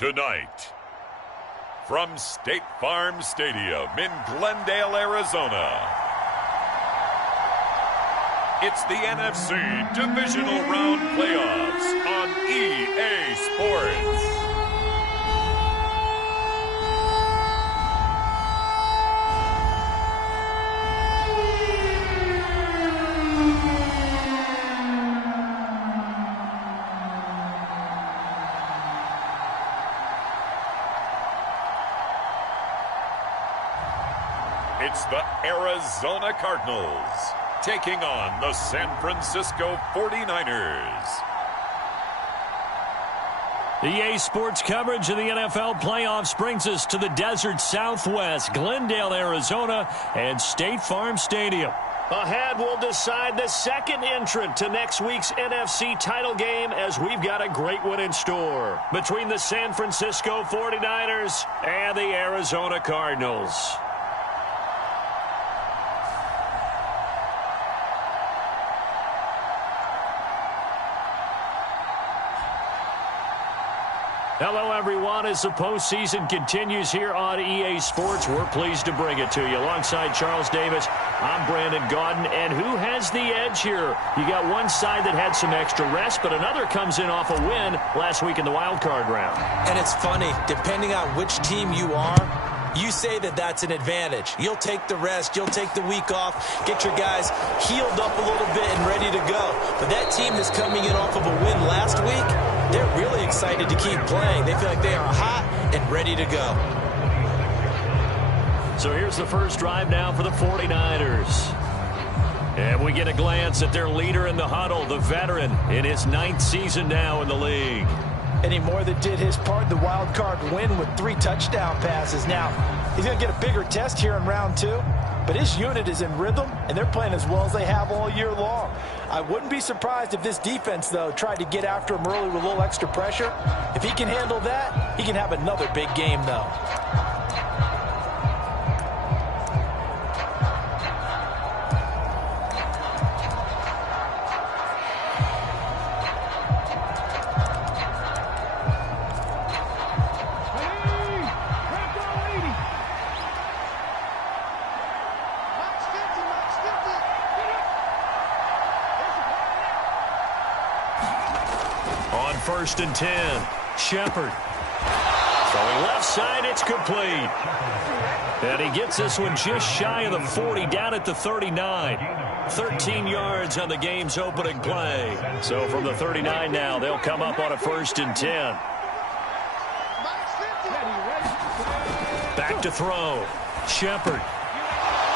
Tonight, from State Farm Stadium in Glendale, Arizona, it's the NFC Divisional Round Playoffs on EA Sports. It's the Arizona Cardinals taking on the San Francisco 49ers. EA Sports coverage of the NFL playoffs brings us to the desert Southwest, Glendale, Arizona, and State Farm Stadium. Ahead, we'll decide the second entrant to next week's NFC title game, as we've got a great one in store between the San Francisco 49ers and the Arizona Cardinals. Hello, everyone. As the postseason continues here on EA Sports, we're pleased to bring it to you. Alongside Charles Davis, I'm Brandon Gaudin. And who has the edge here? You got one side that had some extra rest, but another comes in off a win last week in the wild card round. And it's funny, depending on which team you are, you say that that's an advantage. You'll take the rest, you'll take the week off, get your guys healed up a little bit and ready to go. But that team that's coming in off of a win last week, they're really excited to keep playing. They feel like they are hot and ready to go. So here's the first drive now for the 49ers. And we get a glance at their leader in the huddle, the veteran, in his 9th season now in the league. And he more than did his part in the wild card win with 3 touchdown passes. Now, he's going to get a bigger test here in round 2, but his unit is in rhythm, and they're playing as well as they have all year long. I wouldn't be surprised if this defense, though, tried to get after him early with a little extra pressure. If he can handle that, he can have another big game, though. First and 10. Shepard. Throwing left side, it's complete. And he gets this one just shy of the 40, down at the 39. 13 yards on the game's opening play. So from the 39 now, they'll come up on a first and 10. Back to throw. Shepard.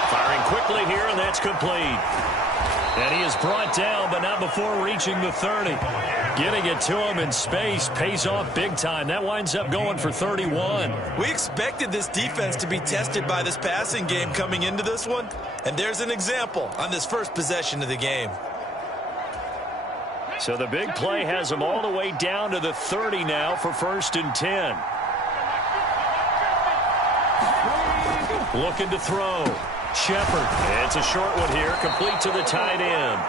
Firing quickly here, and that's complete. And he is brought down, but not before reaching the 30. Getting it to him in space pays off big time. That winds up going for 31. We expected this defense to be tested by this passing game coming into this one. And there's an example on this first possession of the game. So the big play has them all the way down to the 30 now for first and 10. Looking to throw. Shepard. It's a short one here, complete to the tight end.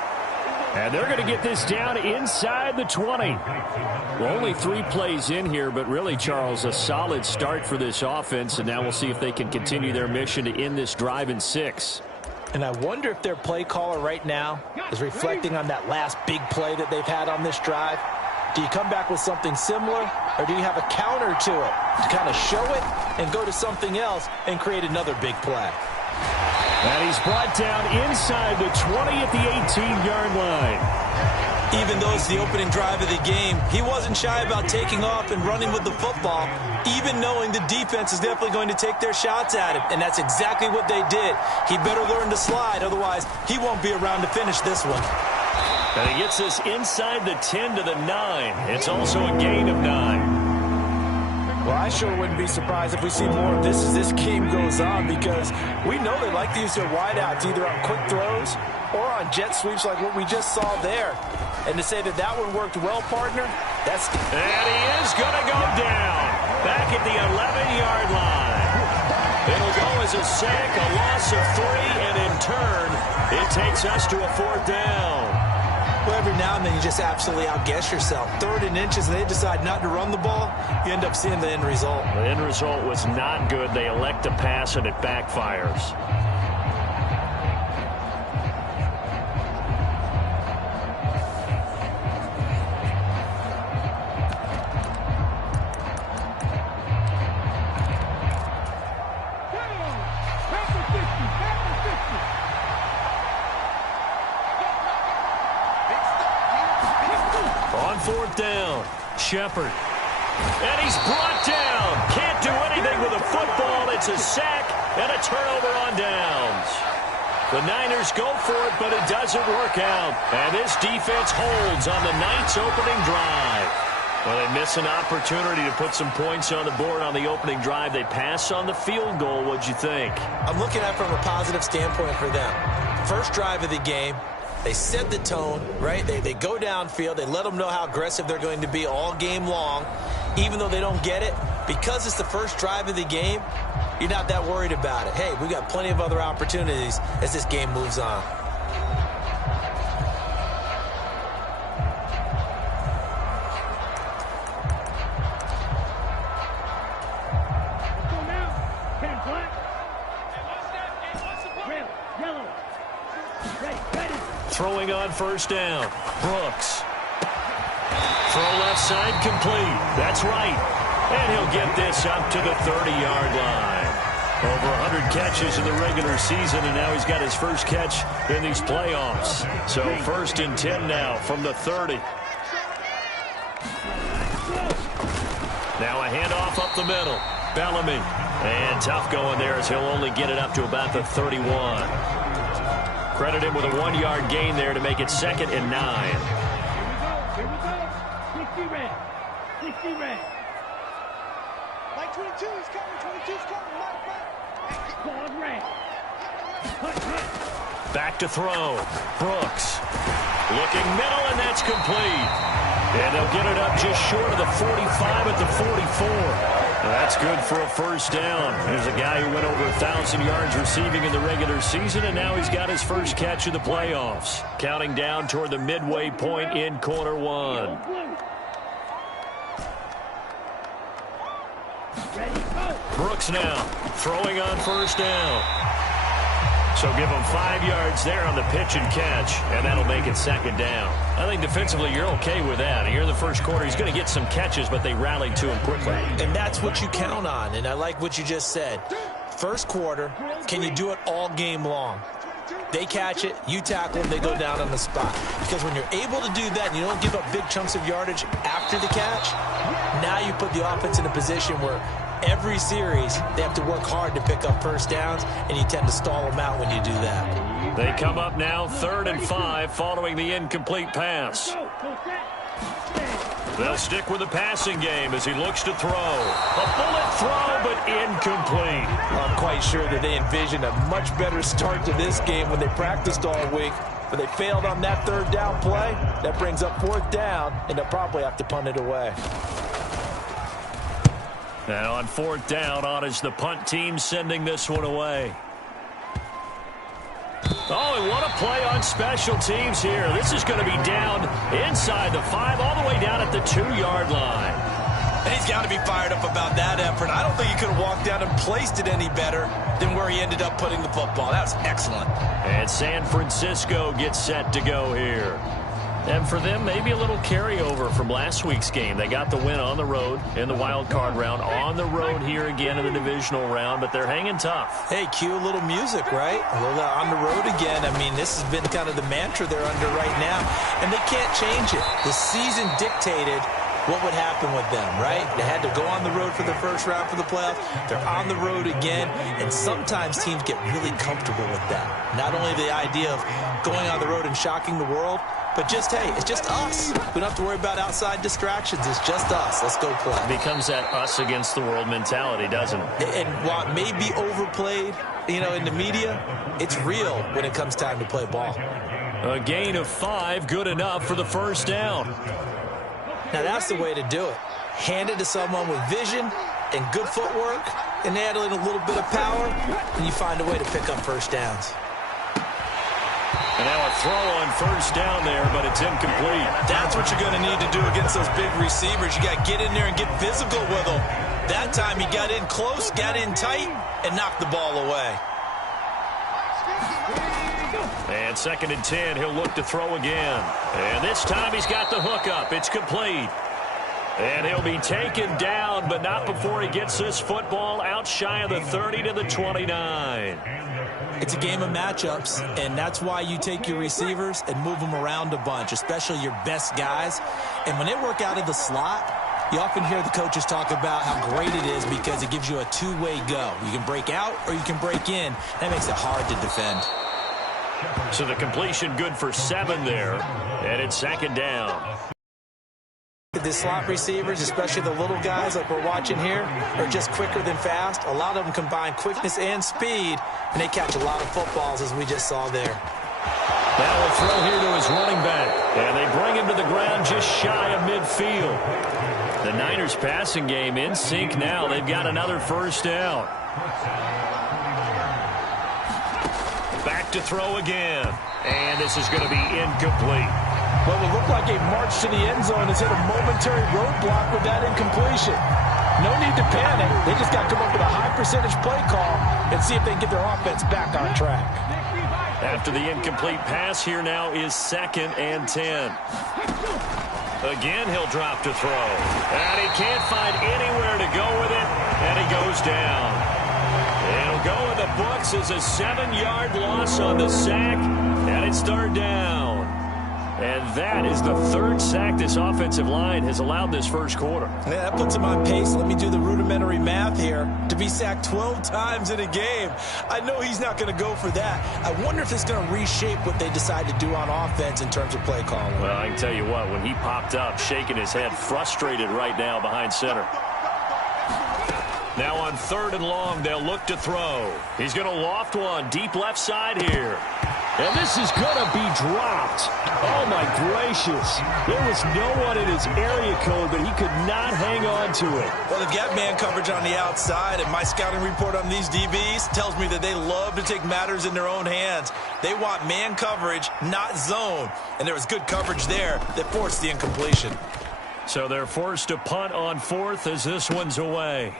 And they're going to get this down inside the 20. Well, only 3 plays in here, but really, Charles, a solid start for this offense. And now we'll see if they can continue their mission to end this drive in 6. And I wonder if their play caller right now is reflecting on that last big play that they've had on this drive. Do you come back with something similar, or do you have a counter to it to kind of show it and go to something else and create another big play? And he's brought down inside the 20 at the 18-yard line. Even though it's the opening drive of the game, he wasn't shy about taking off and running with the football, even knowing the defense is definitely going to take their shots at him. And that's exactly what they did. He better learn to slide, otherwise he won't be around to finish this one. And he gets this inside the 10 to the 9. It's also a gain of 9. Well, I sure wouldn't be surprised if we see more of this as this game goes on, because we know they like to use their wideouts either on quick throws or on jet sweeps like what we just saw there. And to say that that one worked well, partner, that's... And he is going to go down back at the 11-yard line. It'll go as a sack, a loss of 3, and in turn, it takes us to a 4th down. Well, every now and then you just absolutely outguess yourself. 3rd and inches, and they decide not to run the ball. You end up seeing the end result. The end result was not good. They elect to pass, and it backfires. On 4th down, Shepard. And he's brought down. Can't do anything with a football. It's a sack and a turnover on downs. The Niners go for it, but it doesn't work out. And this defense holds on the Knights' opening drive. Well, they miss an opportunity to put some points on the board on the opening drive. They pass on the field goal. What'd you think? I'm looking at it from a positive standpoint for them. First drive of the game. They set the tone, right? They go downfield. They let them know how aggressive they're going to be all game long. Even though they don't get it, because it's the first drive of the game, you're not that worried about it. Hey, we got plenty of other opportunities as this game moves on. Throwing on 1st down, Brooks. Throw left side complete. That's right. And he'll get this up to the 30-yard line. Over 100 catches in the regular season, and now he's got his first catch in these playoffs. So 1st and 10 now from the 30. Now a handoff up the middle. Bellamy. And tough going there as he'll only get it up to about the 31. Credit him with a 1-yard gain there to make it 2nd and 9. Here we go. 60 red. 60 red. Like 22 is coming. 22's coming. Ball red. Back to throw. Brooks. Looking middle, and that's complete. And they'll get it up just short of the 45 at the 44. That's good for a 1st down. There's a guy who went over 1,000 yards receiving in the regular season, and now he's got his first catch of the playoffs. Counting down toward the midway point in quarter 1. Brooks now throwing on 1st down. So give him 5 yards there on the pitch and catch, and that'll make it 2nd down. I think defensively you're okay with that. Here in the first quarter, he's going to get some catches, but they rallied to him quickly. And that's what you count on, and I like what you just said. First quarter, can you do it all game long? They catch it, you tackle them, they go down on the spot. Because when you're able to do that and you don't give up big chunks of yardage after the catch, now you put the offense in a position where every series, they have to work hard to pick up 1st downs, and you tend to stall them out when you do that. They come up now 3rd and 5 following the incomplete pass. They'll stick with the passing game as he looks to throw. A bullet throw, but incomplete. I'm quite sure that they envisioned a much better start to this game when they practiced all week, but they failed on that 3rd down play. That brings up 4th down, and they'll probably have to punt it away. Now on 4th down, on is the punt team sending this one away. Oh, and what a play on special teams here. This is going to be down inside the 5, all the way down at the 2-yard line. And he's got to be fired up about that effort. I don't think he could have walked down and placed it any better than where he ended up putting the football. That was excellent. And San Francisco gets set to go here. And for them, maybe a little carryover from last week's game. They got the win on the road in the wild card round, on the road here again in the divisional round, but they're hanging tough. Hey, cue a little music, right? A little on the road again. I mean, this has been kind of the mantra they're under right now, and they can't change it. The season dictated what would happen with them, right? They had to go on the road for the first round for the playoffs. They're on the road again, and sometimes teams get really comfortable with that. Not only the idea of going on the road and shocking the world, but just, hey, it's just us. We don't have to worry about outside distractions. It's just us. Let's go play. It becomes that us against the world mentality, doesn't it? And while it may be overplayed, you know, in the media, it's real when it comes time to play ball. A gain of 5, good enough for the 1st down. Now, that's the way to do it. Hand it to someone with vision and good footwork, and add in a little bit of power, and you find a way to pick up 1st downs. And now a throw on first down there, but it's incomplete. That's what you're going to need to do against those big receivers. You got to get in there and get physical with them. That time he got in close, got in tight, and knocked the ball away. And 2nd and 10, he'll look to throw again. And this time he's got the hook up. It's complete. And he'll be taken down, but not before he gets this football out shy of the 30 to the 29. It's a game of matchups, and that's why you take your receivers and move them around a bunch, especially your best guys. And when they work out of the slot, you often hear the coaches talk about how great it is because it gives you a two-way go. You can break out or you can break in. That makes it hard to defend. So the completion good for 7 there, and it's 2nd down. The slot receivers, especially the little guys like we're watching here, are just quicker than fast. A lot of them combine quickness and speed, and they catch a lot of footballs, as we just saw there. Now a throw here to his running back, and they bring him to the ground just shy of midfield. The Niners passing game in sync now. They've got another first down. Back to throw again, and this is going to be incomplete. What would look like a march to the end zone has hit a momentary roadblock with that incompletion. No need to panic. They just got to come up with a high percentage play call and see if they can get their offense back on track. After the incomplete pass, here now is 2nd and 10. Again, he'll drop to throw. And he can't find anywhere to go with it, and he goes down. It'll go in the books as a 7-yard loss on the sack, and it's 3rd down. And that is the 3rd sack this offensive line has allowed this first quarter. Yeah, that puts him on pace. Let me do the rudimentary math here. To be sacked 12 times in a game, I know he's not going to go for that. I wonder if it's going to reshape what they decide to do on offense in terms of play calling. Well, I can tell you what, when he popped up, shaking his head, frustrated right now behind center. Now on 3rd and long, they'll look to throw. He's going to loft one deep left side here. And this is going to be dropped. Oh, my gracious. There was no one in his area code, but he could not hang on to it. Well, they've got man coverage on the outside, and my scouting report on these DBs tells me that they love to take matters in their own hands. They want man coverage, not zone. And there was good coverage there that forced the incompletion. So they're forced to punt on 4th as this one's away.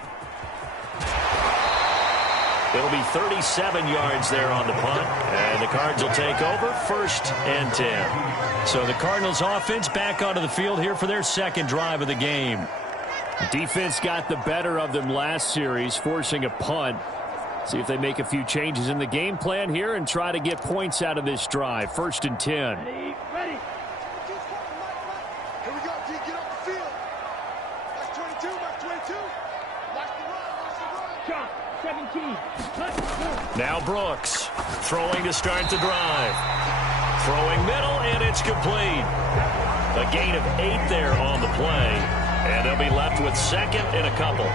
It'll be 37 yards there on the punt, and the Cards will take over 1st and 10. So the Cardinals offense back onto the field here for their 2nd drive of the game. Defense got the better of them last series, forcing a punt. See if they make a few changes in the game plan here and try to get points out of this drive. 1st and 10. Ready. Here we go, D. Get off the field. That's 22, that's 22. Watch the run, Shot, 17. Now Brooks throwing to start the drive. Throwing middle, and it's complete. A gain of 8 there on the play, and they'll be left with 2nd and a couple.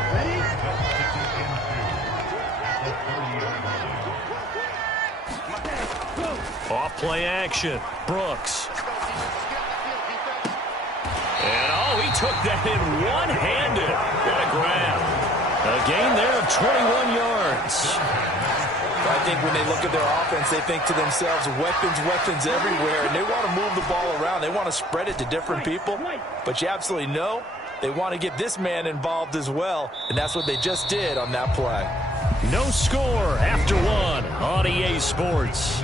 Off play action. Brooks. And he took that in one-handed. What a grab. A gain there of 21 yards. I think when they look at their offense, they think to themselves, weapons everywhere, and they want to move the ball around. They want to spread it to different people, but you absolutely know they want to get this man involved as well, and that's what they just did on that play. No score after 1 on EA Sports.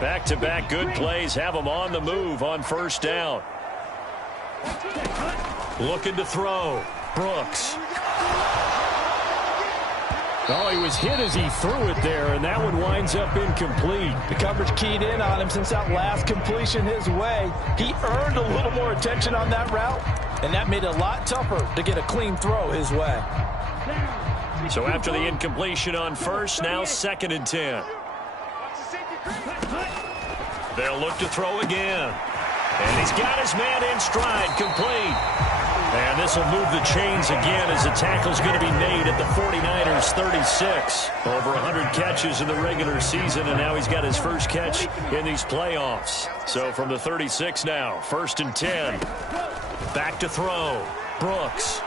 Back-to-back good plays have them on the move on 1st down. Looking to throw. Brooks. Oh, he was hit as he threw it there, and that one winds up incomplete. The coverage keyed in on him since that last completion his way. He earned a little more attention on that route, and that made it a lot tougher to get a clean throw his way. So after the incompletion on 1st, now 2nd and 10. They'll look to throw again. And he's got his man in stride, complete. And this will move the chains again as the tackle's going to be made at the 49ers 36. Over 100 catches in the regular season, and now he's got his first catch in these playoffs. So from the 36 now, 1st and 10. Back to throw. Brooks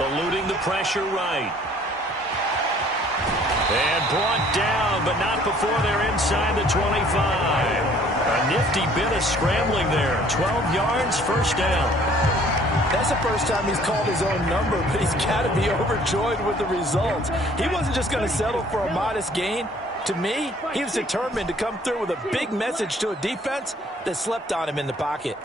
eluding the pressure right. And brought down, but not before they're inside the 25. A nifty bit of scrambling there. 12 yards, first down. That's the first time he's called his own number, but he's got to be overjoyed with the results. He wasn't just going to settle for a modest gain. To me, he was determined to come through with a big message to a defense that slept on him in the pocket.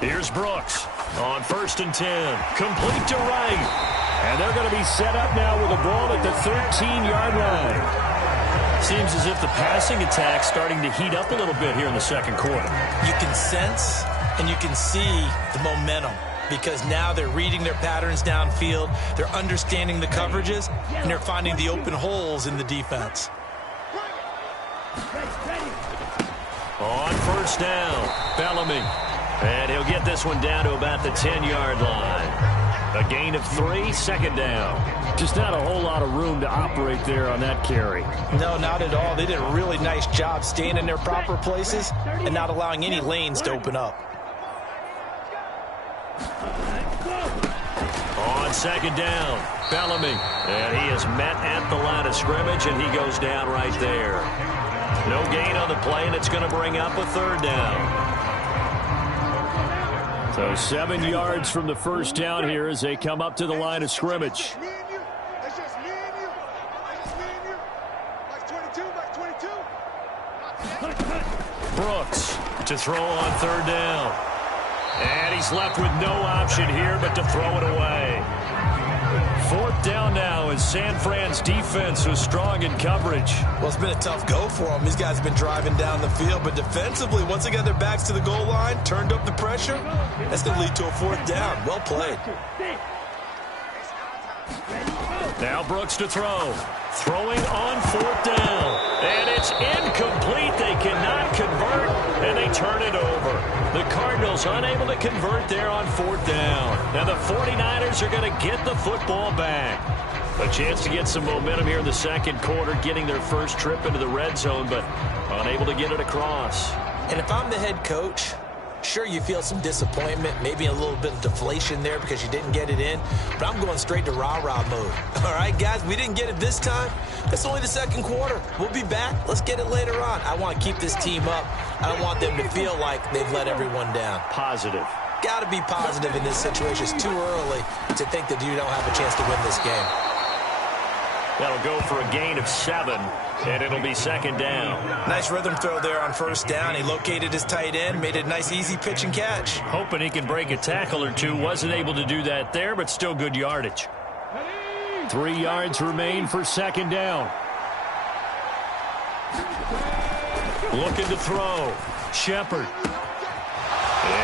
Here's Brooks on 1st and 10. Complete to right. And they're going to be set up now with a ball at the 13-yard line. Seems as if the passing attack's starting to heat up a little bit here in the second quarter. You can sense and you can see the momentum because now they're reading their patterns downfield, they're understanding the coverages, and they're finding the open holes in the defense. On 1st down, Bellamy. And he'll get this one down to about the 10-yard line. A gain of 3, second down. Just not a whole lot of room to operate there on that carry. No, not at all. They did a really nice job staying in their proper places and not allowing any lanes to open up. On 2nd down, Bellamy. And he is met at the line of scrimmage, and he goes down right there. No gain on the play, and it's going to bring up a 3rd down. So 7 yards from the first down here as they come up to the line of scrimmage. Brooks to throw on 3rd down. And he's left with no option here but to throw it away. 4th down now as San Fran's defense was strong in coverage. Well, it's been a tough go for them. These guys have been driving down the field, but defensively, once they got their backs to the goal line, turned up the pressure, that's going to lead to a 4th down. Well played. Now Brooks to throw. Throwing on 4th down. And it's incomplete. They cannot convert, and they turn it over. The Cardinals unable to convert there on 4th down. Now the 49ers are going to get the football back. A chance to get some momentum here in the second quarter, getting their first trip into the red zone, but unable to get it across. And if I'm the head coach, sure, you feel some disappointment, maybe a little bit of deflation there because you didn't get it in, but I'm going straight to rah-rah mode. All right, guys, we didn't get it this time. It's only the second quarter. We'll be back. Let's get it later on. I want to keep this team up. I don't want them to feel like they've let everyone down. Positive. Got to be positive in this situation. It's too early to think that you don't have a chance to win this game. That'll go for a gain of 7, and it'll be 2nd down. Nice rhythm throw there on 1st down. He located his tight end, made a nice, easy pitch and catch. Hoping he can break a tackle or two. Wasn't able to do that there, but still good yardage. 3 yards remain for 2nd down. Looking to throw. Shepard.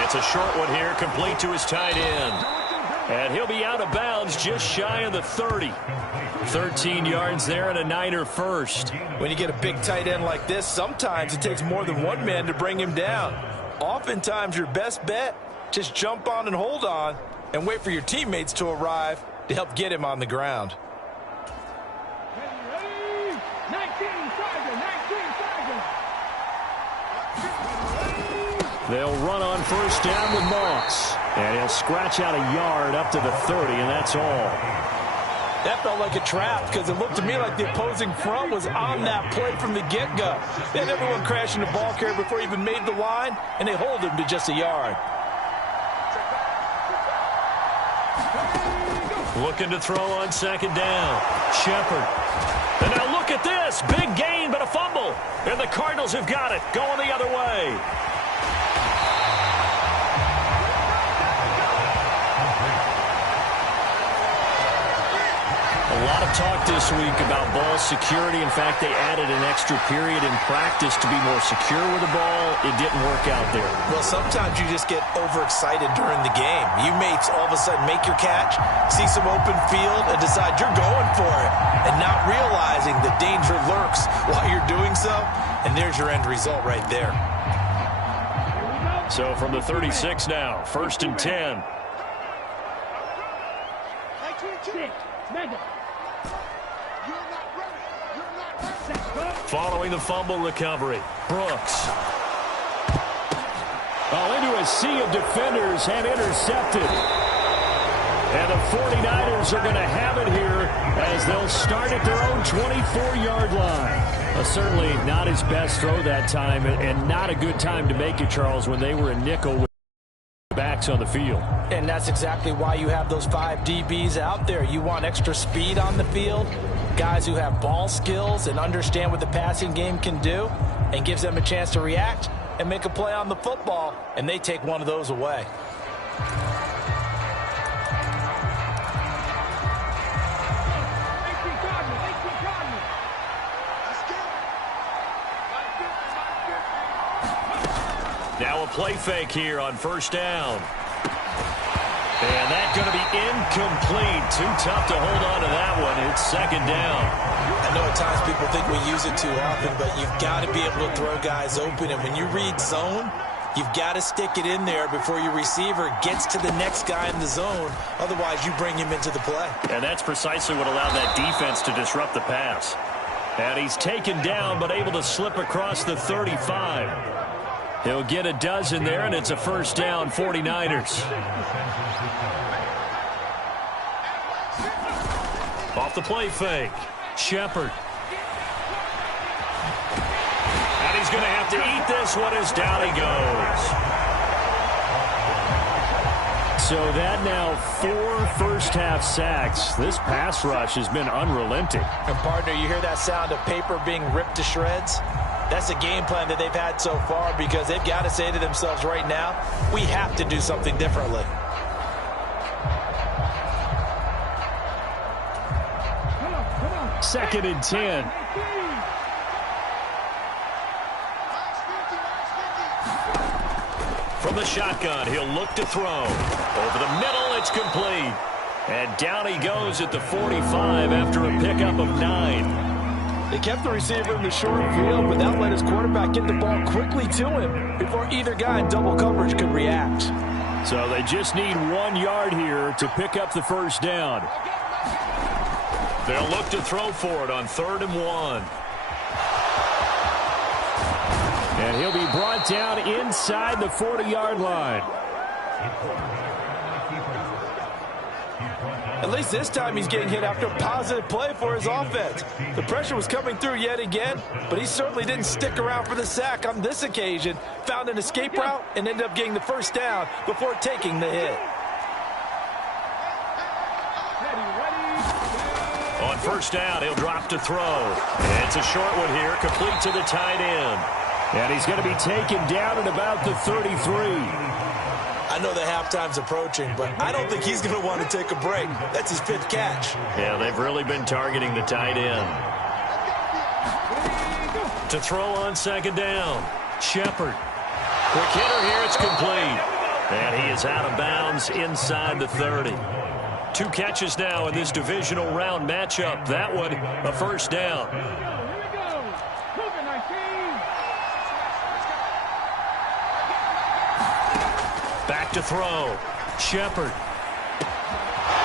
It's a short one here, complete to his tight end. And he'll be out of bounds just shy of the 30. 13 yards there and a Niner first. When you get a big tight end like this, sometimes it takes more than one man to bring him down. Oftentimes your best bet, just jump on and hold on and wait for your teammates to arrive to help get him on the ground. They'll run on 1st down with Moss. And he'll scratch out a yard up to the 30, and that's all. That felt like a trap because it looked to me like the opposing front was on that play from the get-go. They had everyone crashing the ball carrier before he even made the line, and they hold him to just a yard. Looking to throw on 2nd down. Shepard. And now look at this. Big gain, but a fumble. And the Cardinals have got it. Going the other way. A lot of talk this week about ball security. In fact, they added an extra period in practice to be more secure with the ball. It didn't work out there. Well, sometimes you just get overexcited during the game. You may all of a sudden make your catch, see some open field, and decide you're going for it, and not realizing the danger lurks while you're doing so, and there's your end result right there. So from the 36 now, 1st and 10. Following the fumble recovery, Brooks. Into a sea of defenders and intercepted. And the 49ers are going to have it here as they'll start at their own 24-yard line. Certainly not his best throw that time, and not a good time to make it, Charles, when they were in nickel with backs on the field. And that's exactly why you have those 5 DBs out there. You want extra speed on the field, guys who have ball skills and understand what the passing game can do, and gives them a chance to react and make a play on the football, and they take one of those away. Now a play fake here on first down. And that's going to be incomplete. Too tough to hold on to that one. It's second down. I know at times people think we use it too often, but you've got to be able to throw guys open. And when you read zone, you've got to stick it in there before your receiver gets to the next guy in the zone. Otherwise, you bring him into the play. And that's precisely what allowed that defense to disrupt the pass. And he's taken down, but able to slip across the 35. He'll get a dozen there, and it's a first down, 49ers. Off the play fake, Shepard. And he's going to have to eat this one as down he goes. So that now 4 first-half sacks. This pass rush has been unrelenting. And, partner, you hear that sound of paper being ripped to shreds? That's the game plan that they've had so far, because they've got to say to themselves right now, we have to do something differently. Second and 10. From the shotgun, he'll look to throw. Over the middle, it's complete. And down he goes at the 45 after a pickup of 9. They kept the receiver in the short field, but that let his quarterback get the ball quickly to him before either guy in double coverage could react. So they just need 1 yard here to pick up the first down. They'll look to throw for it on 3rd and 1. And he'll be brought down inside the 40-yard line. At least this time he's getting hit after a positive play for his offense. The pressure was coming through yet again, but he certainly didn't stick around for the sack on this occasion. Found an escape route and ended up getting the first down before taking the hit. On first down, he'll drop to throw. And it's a short one here, complete to the tight end. And he's going to be taken down at about the 33. I know the halftime's approaching, but I don't think he's going to want to take a break. That's his 5th catch. Yeah, they've really been targeting the tight end. To throw on second down, Shepard. Quick hitter here, it's complete. And he is out of bounds inside the 30. 2 catches now in this divisional round matchup. That one, a first down. Back to throw. Shepard.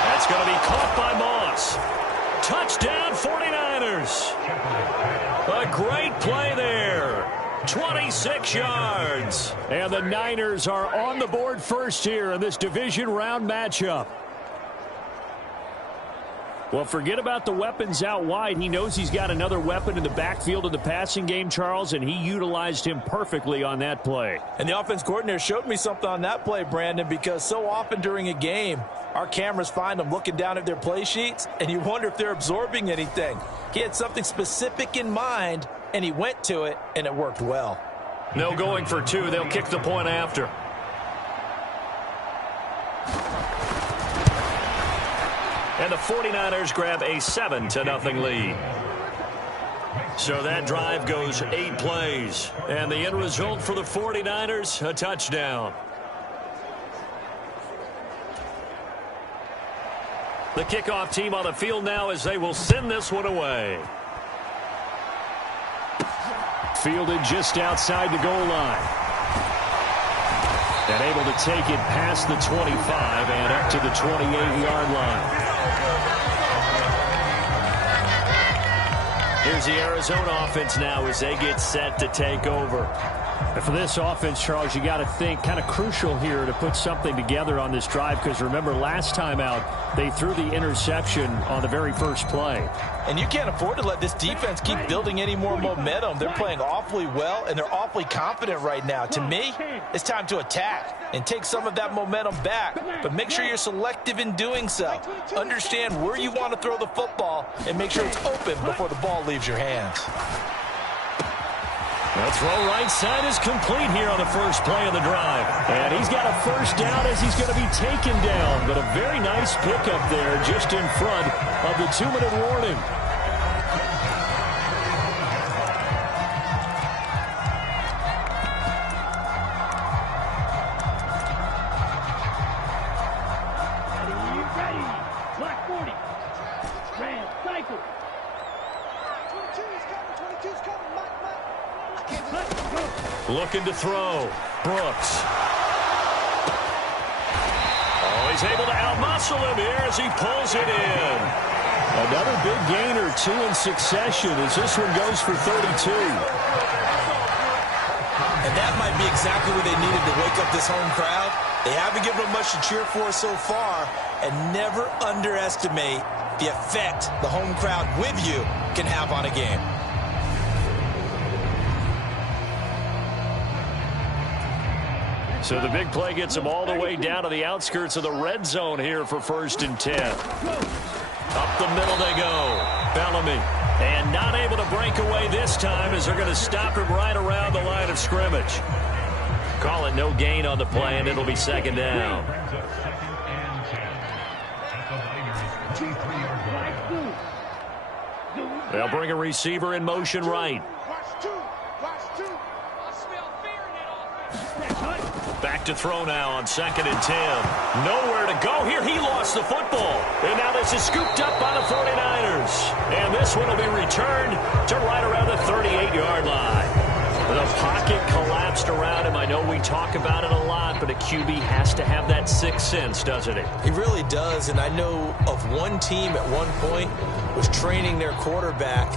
That's going to be caught by Moss. Touchdown, 49ers. A great play there. 26 yards. And the Niners are on the board first here in this division round matchup. Well, forget about the weapons out wide. He knows he's got another weapon in the backfield of the passing game, Charles, and he utilized him perfectly on that play. And the offense coordinator showed me something on that play, Brandon, because so often during a game, our cameras find them looking down at their play sheets, and you wonder if they're absorbing anything. He had something specific in mind, and he went to it, and it worked well. No going for 2. They'll kick the point after. And the 49ers grab a 7-0 lead. So that drive goes 8 plays. And the end result for the 49ers, a touchdown. The kickoff team on the field now as they will send this one away. Fielded just outside the goal line. And able to take it past the 25 and up to the 28-yard line. Here's the Arizona offense now as they get set to take over. For this offense, Charles, you got to think kind of crucial here to put something together on this drive, because remember last time out they threw the interception on the very first play. And you can't afford to let this defense keep building any more momentum. They're playing awfully well, and they're awfully confident right now. To me, it's time to attack and take some of that momentum back, but make sure you're selective in doing so. Understand where you want to throw the football and make sure it's open before the ball leaves your hands. The throw right side is complete here on the first play of the drive. And he's got a first down as he's going to be taken down. But a very nice pickup there just in front of the 2-minute warning. Ready. Black 40. Red cycle. 22 is coming. 22 is coming. Looking to throw. Brooks. Oh, he's able to outmuscle him here as he pulls it in. Another big gain or two in succession as this one goes for 32. And that might be exactly what they needed to wake up this home crowd. They haven't given them much to cheer for so far, and never underestimate the effect the home crowd with you can have on a game. So the big play gets them all the way down to the outskirts of the red zone here for 1st and 10. Up the middle they go. Bellamy. And not able to break away this time as they're going to stop him right around the line of scrimmage. Call it no gain on the play, and it'll be 2nd down. They'll bring a receiver in motion right. Back to throw now on 2nd and 10. Nowhere to go here. He lost the football. And now this is scooped up by the 49ers. And this one will be returned to right around the 38-yard line. The pocket collapsed around him. I know we talk about it a lot, but a QB has to have that sixth sense, doesn't he? He really does, and I know of one team at one point was training their quarterback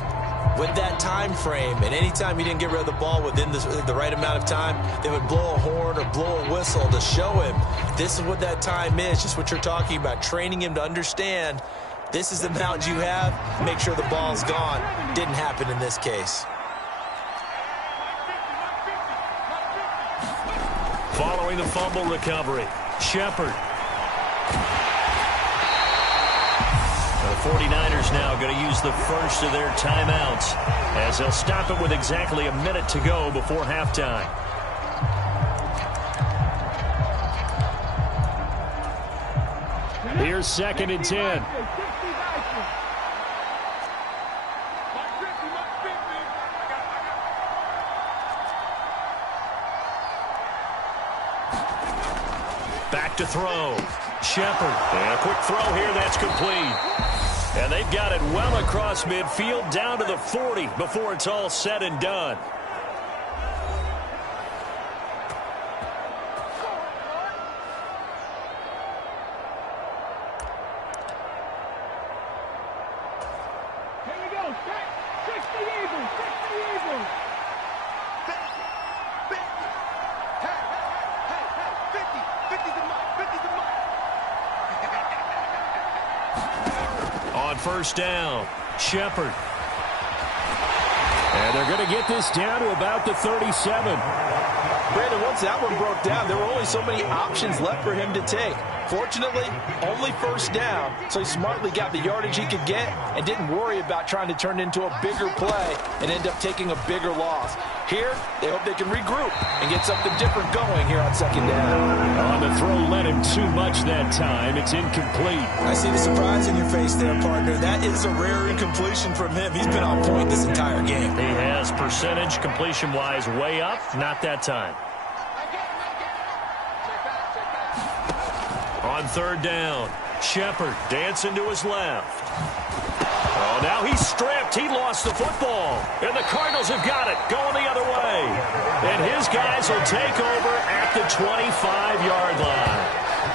with that time frame, and anytime he didn't get rid of the ball within the right amount of time, they would blow a horn or blow a whistle to show him this is what that time is, just what you're talking about, training him to understand this is the amount you have, make sure the ball's gone. Didn't happen in this case. Following the fumble recovery, Shepard. The 49ers now going to use the first of their timeouts as they'll stop it with exactly a minute to go before halftime. Here's 2nd and 10. Back to throw. Shepard. And a quick throw here. That's complete. And they've got it well across midfield down to the 40 before it's all said and done. Here we go. 60 Eagles. 60 Eagles. 50 the mark. 50 the mark. On 1st down, Shepard. And they're going to get this down to about the 37. Brandon, once that one broke down, there were only so many options left for him to take. Fortunately, only 1st down, so he smartly got the yardage he could get and didn't worry about trying to turn it into a bigger play and end up taking a bigger loss. Here, they hope they can regroup and get something different going here on 2nd down. On the throw led him too much that time. It's incomplete. I see the surprise in your face there, partner. That is a rare incompletion from him. He's been on point this entire game. He has percentage completion-wise way up. Not that time. On 3rd down, Shepard dancing to his left. Oh, now he's stripped. He lost the football. And the Cardinals have got it going the other way. And his guys will take over at the 25-yard line.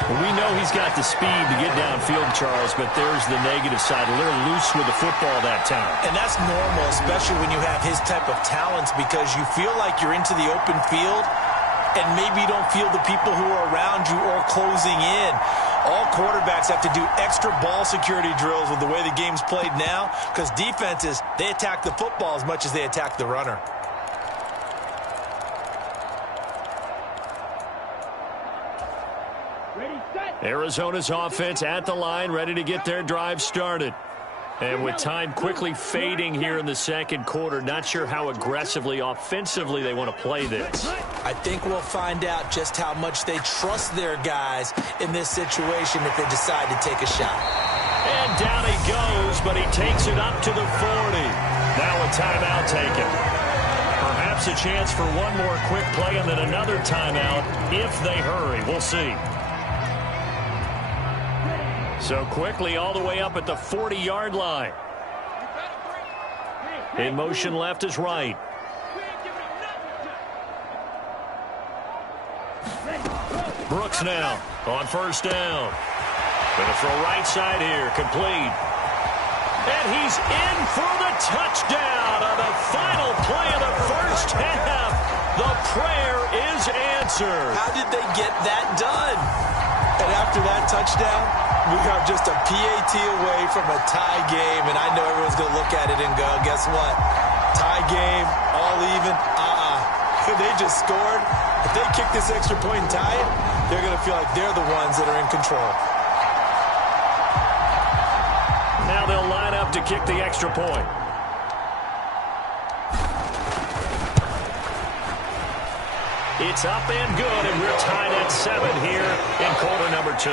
We know he's got the speed to get downfield, Charles, but there's the negative side. A little loose with the football that time. And that's normal, especially when you have his type of talents, because you feel like you're into the open field and maybe you don't feel the people who are around you or closing in. All quarterbacks have to do extra ball security drills with the way the game's played now, because defenses, they attack the football as much as they attack the runner. Arizona's offense at the line, ready to get their drive started. And with time quickly fading here in the second quarter, not sure how aggressively, offensively they want to play this. I think we'll find out just how much they trust their guys in this situation if they decide to take a shot. And down he goes, but he takes it up to the 40. Now a timeout taken. Perhaps a chance for one more quick play and then another timeout if they hurry. We'll see. So quickly all the way up at the 40-yard line. In motion left is right. Brooks now on first down. Gonna throw right side here, complete. And he's in for the touchdown on the final play of the first half. The prayer is answered. How did they get that done? And after that touchdown, we are just a PAT away from a tie game, and I know everyone's going to look at it and go, guess what? Tie game, all even, They just scored. If they kick this extra point and tie it, they're going to feel like they're the ones that are in control. Now they'll line up to kick the extra point. It's up and good, and we're tied at 7 here in quarter number 2.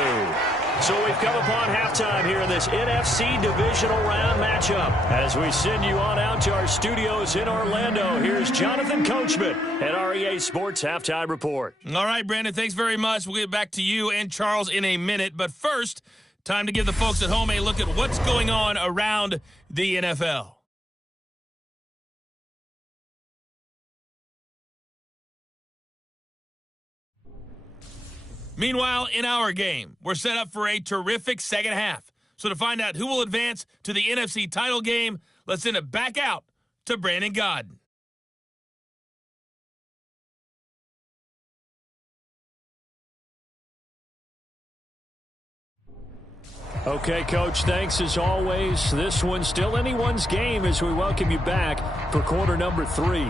So we've come upon halftime here in this NFC divisional round matchup. As we send you on out to our studios in Orlando, here's Jonathan Coachman at REA Sports Halftime Report. All right, Brandon, thanks very much. We'll get back to you and Charles in a minute. But first, time to give the folks at home a look at what's going on around the NFL. Meanwhile, in our game, we're set up for a terrific second half. So to find out who will advance to the NFC title game, let's send it back out to Brandon Godden. Okay, Coach, thanks as always. This one's still anyone's game as we welcome you back for quarter number 3.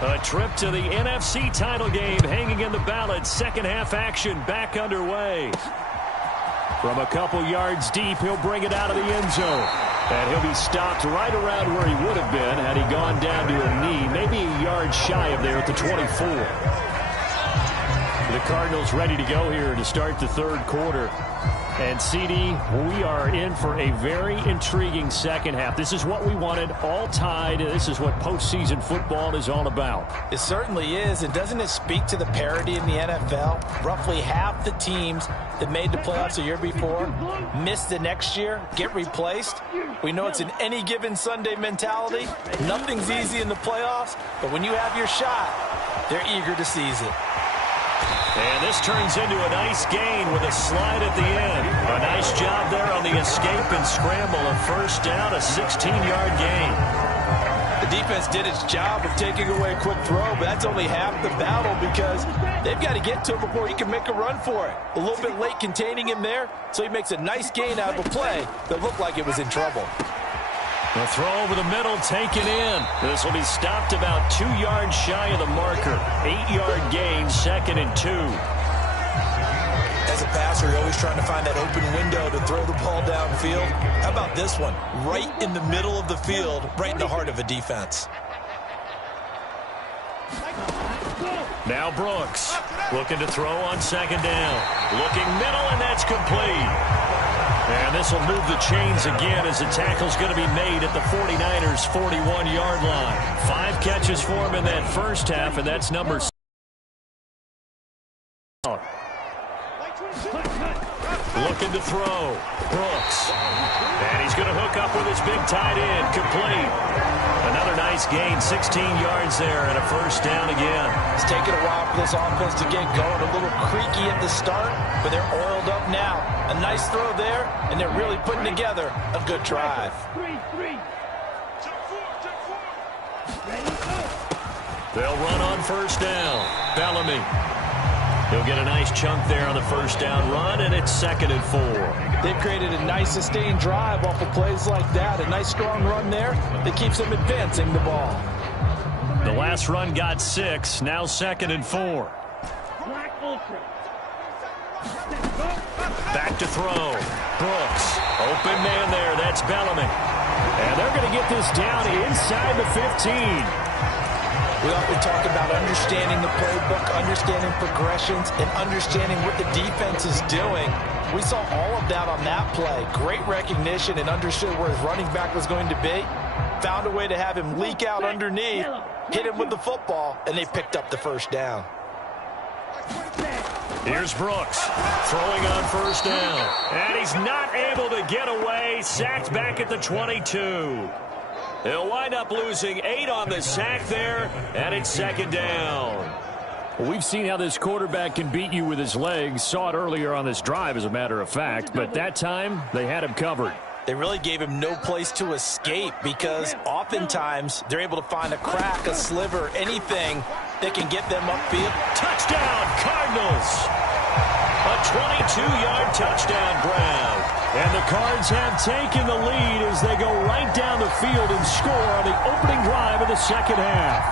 A trip to the NFC title game hanging in the balance. Second half action back underway. From a couple yards deep, he'll bring it out of the end zone. And he'll be stopped right around where he would have been had he gone down to a knee, maybe a yard shy of there at the 24. The Cardinals ready to go here to start the third quarter. And, CD, we are in for a very intriguing second half. This is what we wanted, all tied. This is what postseason football is all about. It certainly is. And doesn't it speak to the parity in the NFL? Roughly half the teams that made the playoffs the year before miss the next year, get replaced. We know it's an any given Sunday mentality. Nothing's easy in the playoffs, but when you have your shot, they're eager to seize it. And this turns into a nice gain with a slide at the end. A nice job there on the escape and scramble. A first down, a 16-yard gain. The defense did its job of taking away a quick throw, but that's only half the battle because they've got to get to him before he can make a run for it. A little bit late containing him there, so he makes a nice gain out of a play that looked like it was in trouble. The throw over the middle taken in. This will be stopped about 2 yards shy of the marker. 8-yard gain, 2nd and 2. As a passer, you're always trying to find that open window to throw the ball downfield. How about this one? Right in the middle of the field, right in the heart of a defense. Now Brooks looking to throw on second down. Looking middle, and that's complete. And this will move the chains again as the tackle's going to be made at the 49ers' 41-yard line. 5 catches for him in that first half, and that's number 6. Looking to throw. Brooks. And he's going to hook up with his big tight end. Complete. Another nice gain. 16 yards there and a first down again. It's taken a while for this offense to get going. A little creaky at the start, but they're oiled up now. A nice throw there, and they're really putting together a good drive. 3-3. They'll run on first down. Bellamy. He'll get a nice chunk there on the first down run, and it's 2nd and 4. They've created a nice sustained drive off of plays like that. A nice strong run there that keeps them advancing the ball. The last run got 6. Now 2nd and 4. Black Ultra. Back to throw. Brooks. Open man there. That's Bellamy. And they're going to get this down inside the 15. We often talk about understanding the playbook, understanding progressions, and understanding what the defense is doing. We saw all of that on that play. Great recognition and understood where his running back was going to be. Found a way to have him leak out underneath, hit him with the football, and they picked up the first down. Here's Brooks throwing on first down. And he's not able to get away. Sacked back at the 22. They'll wind up losing 8 on the sack there, and it's 2nd down. Well, we've seen how this quarterback can beat you with his legs. Saw it earlier on this drive, as a matter of fact. But that time, they had him covered. They really gave him no place to escape because oftentimes they're able to find a crack, a sliver, anything that can get them upfield. Touchdown, Cardinals! A 22-yard touchdown grab. And the Cards have taken the lead as they go right down the field and score on the opening drive of the second half.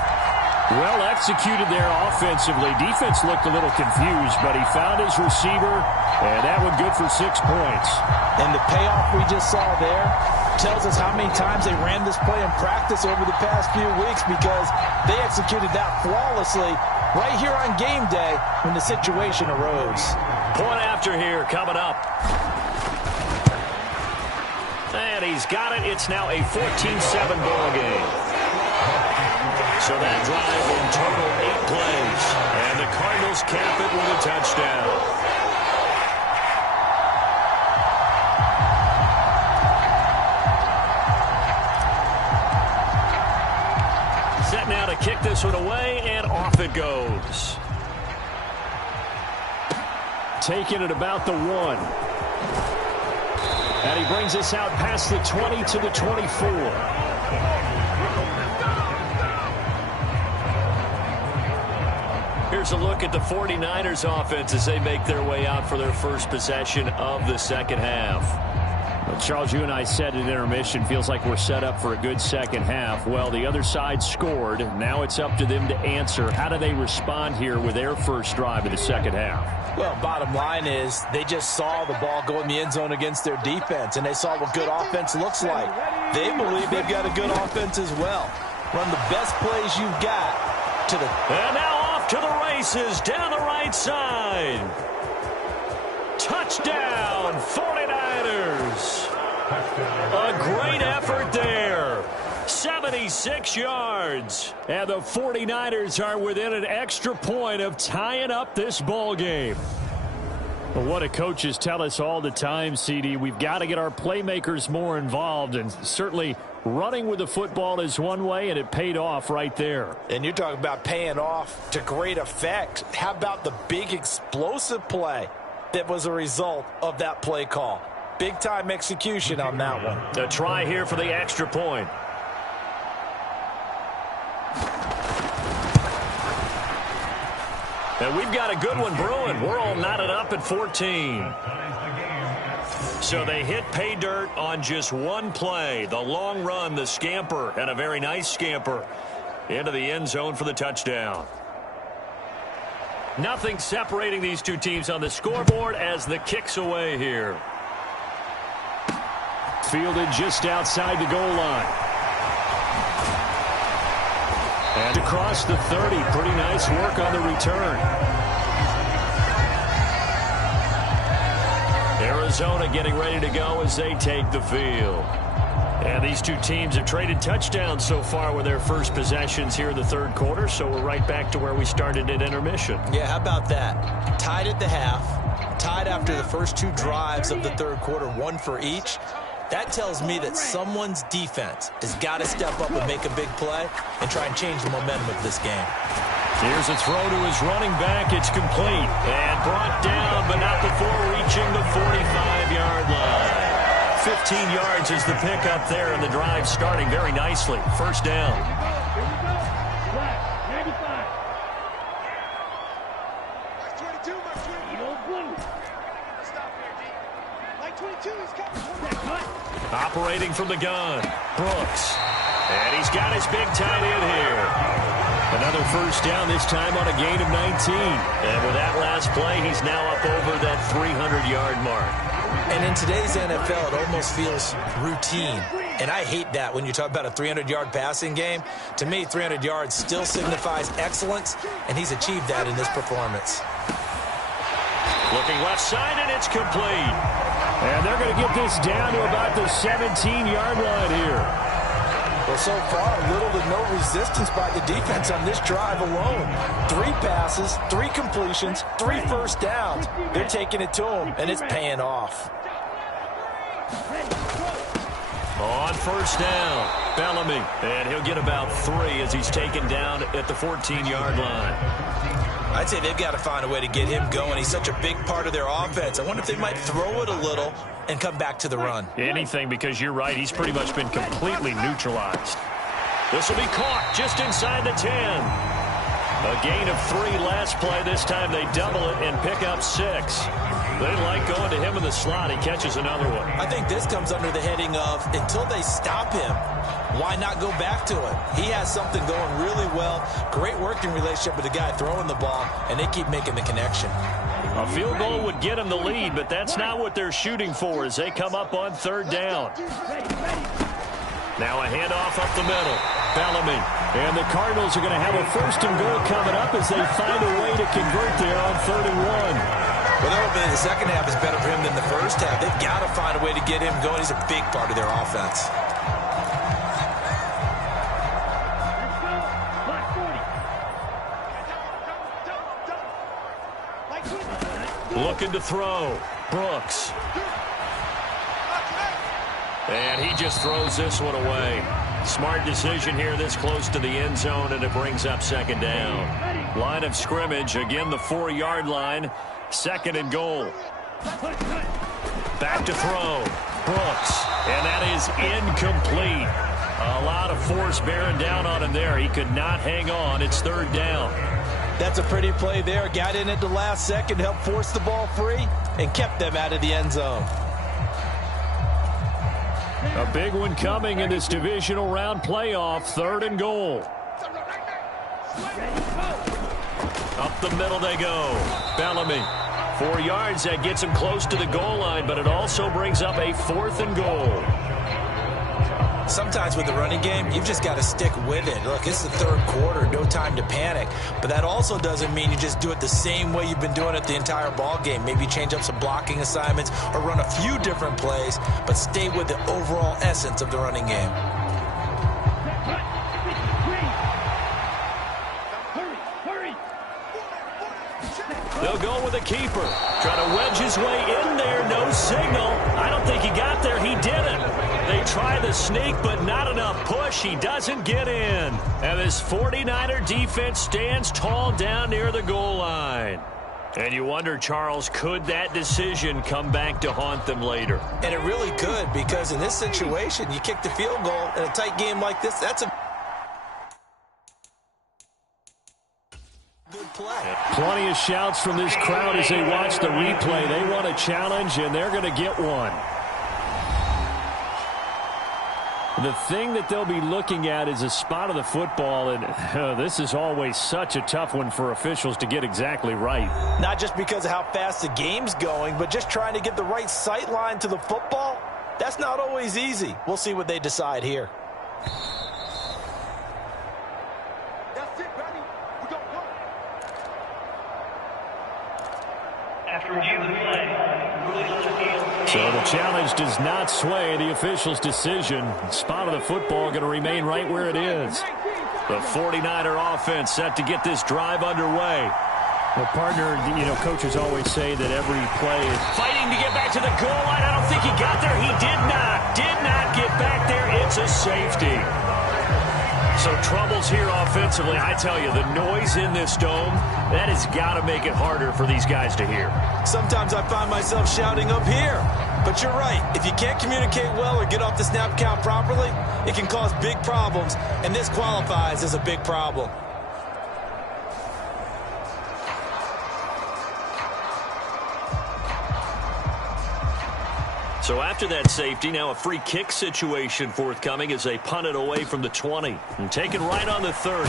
Well executed there offensively. Defense looked a little confused, but he found his receiver, and that one good for 6 points. And the payoff we just saw there tells us how many times they ran this play in practice over the past few weeks because they executed that flawlessly right here on game day when the situation arose. Point after here coming up. And he's got it. It's now a 14-7 ball game. So that drive in total 8 plays. And the Cardinals cap it with a touchdown. Set now to kick this one away, and off it goes. Taking it about the 1. And he brings us out past the 20 to the 24. Here's a look at the 49ers offense as they make their way out for their first possession of the second half. Well, Charles, you and I said at intermission, feels like we're set up for a good second half. Well, the other side scored. Now it's up to them to answer. How do they respond here with their first drive of the second half? Well, bottom line is they just saw the ball go in the end zone against their defense, and they saw what good offense looks like. They believe they've got a good offense as well. Run the best plays you've got to the... And now off to the races down the right side. Touchdown, 49ers. A great effort there. 76 yards. And the 49ers are within an extra point of tying up this ball game. Well, what do coaches tell us all the time, CD? We've got to get our playmakers more involved, and certainly running with the football is one way, and it paid off right there. And you're talking about paying off to great effect. How about the big explosive play that was a result of that play call? Big-time execution on that one. A try here for the extra point. And we've got a good one brewing. We're all knotted up at 14. So they hit pay dirt on just one play. The long run, the scamper, and a very nice scamper into the end zone for the touchdown. Nothing separating these two teams on the scoreboard as the kick's away here. Fielded just outside the goal line. And across the 30. Pretty nice work on the return. Arizona getting ready to go as they take the field. And these two teams have traded touchdowns so far with their first possessions here in the third quarter, so we're right back to where we started at intermission. Yeah, how about that? Tied at the half, tied after the first two drives of the third quarter, one for each. That tells me that someone's defense has got to step up and make a big play and try and change the momentum of this game. Here's a throw to his running back. It's complete and brought down, but not before reaching the 45-yard line. 15 yards is the pickup there, and the drive starting very nicely. First down. Operating from the gun, Brooks. And he's got his big tight end here. Another first down, this time on a gain of 19. And with that last play, he's now up over that 300-yard mark. And in today's NFL, it almost feels routine. And I hate that when you talk about a 300-yard passing game. To me, 300 yards still signifies excellence, and he's achieved that in this performance. Looking left side, and it's complete. And they're going to get this down to about the 17-yard line here. Well, so far, little to no resistance by the defense on this drive alone. 3 passes, 3 completions, 3 first downs. They're taking it to him, and it's paying off. On first down, Bellamy. And he'll get about 3 as he's taken down at the 14-yard line. I'd say they've got to find a way to get him going. He's such a big part of their offense. I wonder if they might throw it a little and come back to the run. Anything, because you're right. He's pretty much been completely neutralized. This will be caught just inside the 10. A gain of 3 last play. This time they double it and pick up 6. They like going to him in the slot. He catches another one. I think this comes under the heading of until they stop him, why not go back to it? He has something going really well. Great working relationship with the guy throwing the ball, and they keep making the connection. A field goal would get him the lead, but that's not what they're shooting for as they come up on third down. Now a handoff up the middle. Bellamy. And the Cardinals are going to have a first and goal coming up as they find a way to convert there on 3rd and 1. Well, they're hoping that the second half is better for him than the first half. They've got to find a way to get him going. He's a big part of their offense. Looking to throw. Brooks. And he just throws this one away. Smart decision here this close to the end zone, and it brings up second down. Line of scrimmage, again the 4-yard line. 2nd and goal. Back to throw. Brooks. And that is incomplete. A lot of force bearing down on him there. He could not hang on. It's 3rd down. That's a pretty play there. Got in at the last second, helped force the ball free, and kept them out of the end zone. A big one coming in this divisional round playoff. 3rd and goal. Up the middle they go. Bellamy. 4 yards. That gets him close to the goal line, but it also brings up a 4th and goal. Sometimes with the running game, you've just got to stick with it. Look, it's the 3rd quarter, no time to panic. But that also doesn't mean you just do it the same way you've been doing it the entire ball game. Maybe change up some blocking assignments or run a few different plays, but stay with the overall essence of the running game. They'll go with a keeper. Trying to wedge his way in there. No signal. I don't think he got there. He didn't. They try the sneak, but not enough push. He doesn't get in. And this 49er defense stands tall down near the goal line. And you wonder, Charles, could that decision come back to haunt them later? And it really could, because in this situation, you kick the field goal in a tight game like this, that's a good play. Plenty of shouts from this crowd as they watch the replay. They want a challenge, and they're going to get one. The thing that they'll be looking at is a spot of the football, and this is always such a tough one for officials to get exactly right. Not just because of how fast the game's going, but just trying to get the right sight line to the football. That's not always easy. We'll see what they decide here. So the challenge does not sway the official's decision. Spot of the football going to remain right where it is. The 49er offense set to get this drive underway. Well, partner, coaches always say that every play is fighting to get back to the goal line. I don't think he got there. He did not get back there. It's a safety. So troubles here offensively. I tell you, the noise in this dome, that has got to make it harder for these guys to hear. Sometimes I find myself shouting up here. But you're right. If you can't communicate well or get off the snap count properly, it can cause big problems, and this qualifies as a big problem. So after that safety, now a free kick situation forthcoming as they punt it away from the 20 and take it right on the 30.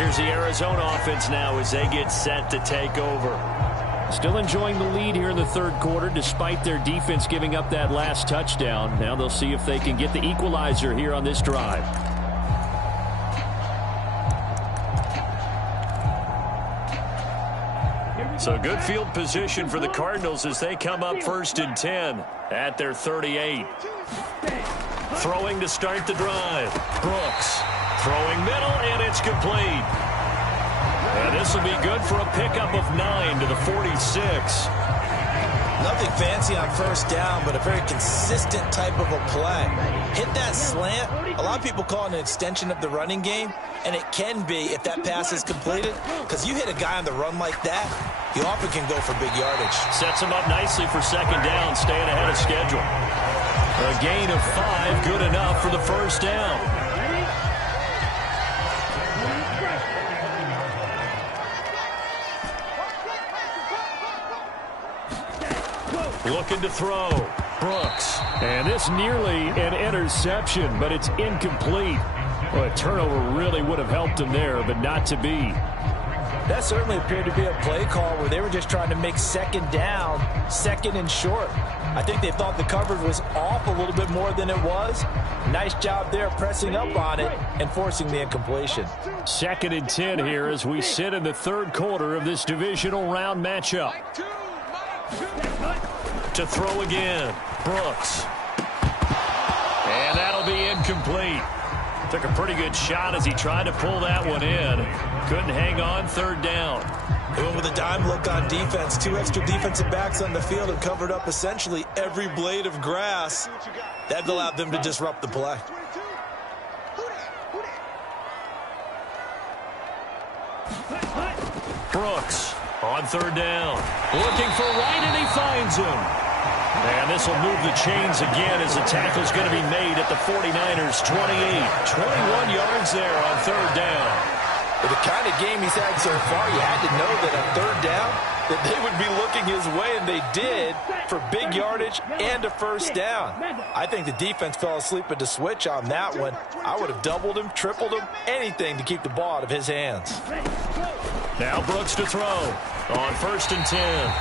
Here's the Arizona offense now as they get set to take over. Still enjoying the lead here in the third quarter despite their defense giving up that last touchdown. Now they'll see if they can get the equalizer here on this drive. So good field position for the Cardinals as they come up 1st and 10 at their 38. Throwing to start the drive. Brooks throwing middle, and it's complete. And this will be good for a pickup of 9 to the 46. Nothing fancy on first down, but a very consistent type of a play. Hit that slant. A lot of people call it an extension of the running game, and it can be if that pass is completed, because you hit a guy on the run like that, you often can go for big yardage. Sets him up nicely for second down, staying ahead of schedule. A gain of 5, good enough for the first down. Looking to throw. Brooks. And this nearly an interception, but it's incomplete. Well, a turnover really would have helped him there, but not to be. That certainly appeared to be a play call where they were just trying to make second down, second and short. I think they thought the coverage was off a little bit more than it was. Nice job there pressing up on it and forcing the incompletion. 2nd and 10 here as we sit in the third quarter of this divisional round matchup. To throw again. Brooks. And that'll be incomplete. Took a pretty good shot as he tried to pull that one in. Couldn't hang on, 3rd down. They went with a dime look on defense. 2 extra defensive backs on the field and covered up essentially every blade of grass. That allowed them to disrupt the play. Brooks on 3rd down. Looking for Wright, and he finds him. And this will move the chains again as the tackle's going to be made at the 49ers' 28. 21 yards there on 3rd down. With the kind of game he's had so far, you had to know that on 3rd down, that they would be looking his way, and they did, for big yardage and a first down. I think the defense fell asleep at the switch on that one. I would have doubled him, tripled him, anything to keep the ball out of his hands. Now Brooks to throw on 1st and 10.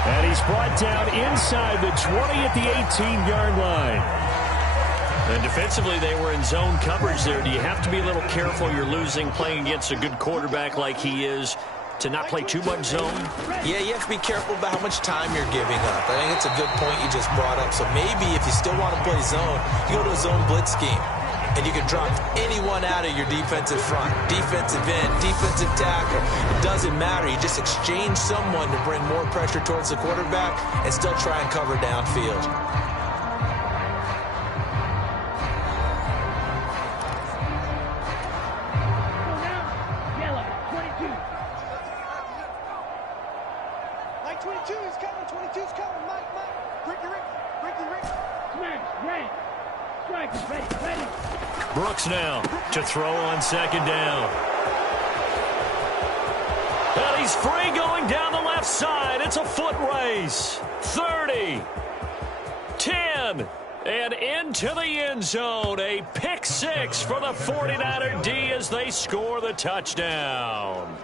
And he's brought down inside the 20 at the 18-yard line. And defensively, they were in zone coverage there. Do you have to be a little careful? You're losing, playing against a good quarterback like he is, to not play too much zone? Yeah, you have to be careful about how much time you're giving up. I think it's a good point you just brought up. So maybe if you still want to play zone, you go to a zone blitz scheme. And you can drop anyone out of your defensive front. Defensive end, defensive tackle. It doesn't matter. You just exchange someone to bring more pressure towards the quarterback and still try and cover downfield. Yellow, 22. Like 22 is coming, 22 is coming. Mike. Ricky. Smash, red. Strike, ready. Brooks now to throw on 2nd down. And he's free going down the left side. It's a foot race. 30, 10, and into the end zone. A pick 6 for the 49er D as they score the touchdown.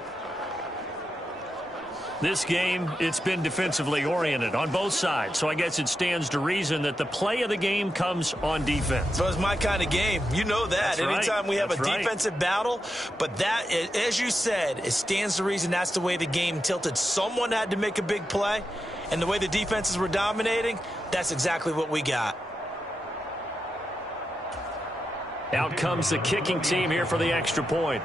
This game, it's been defensively oriented on both sides, so I guess it stands to reason that the play of the game comes on defense. So it's my kind of game. You know that. That's right. Anytime we have That's a right. defensive battle, but that, as you said, it stands to reason that's the way the game tilted. Someone had to make a big play, and the way the defenses were dominating, that's exactly what we got. Out comes the kicking team here for the extra point.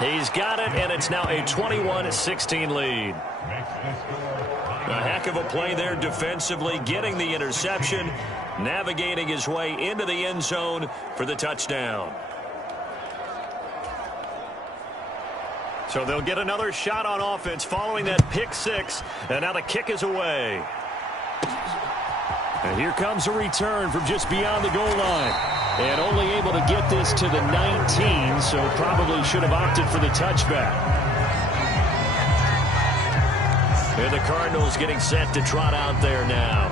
He's got it, and it's now a 21-16 lead. A heck of a play there defensively, getting the interception, navigating his way into the end zone for the touchdown. So they'll get another shot on offense following that pick six, and now the kick is away. And here comes a return from just beyond the goal line. And only able to get this to the 19, so probably should have opted for the touchback. And the Cardinals getting set to trot out there now.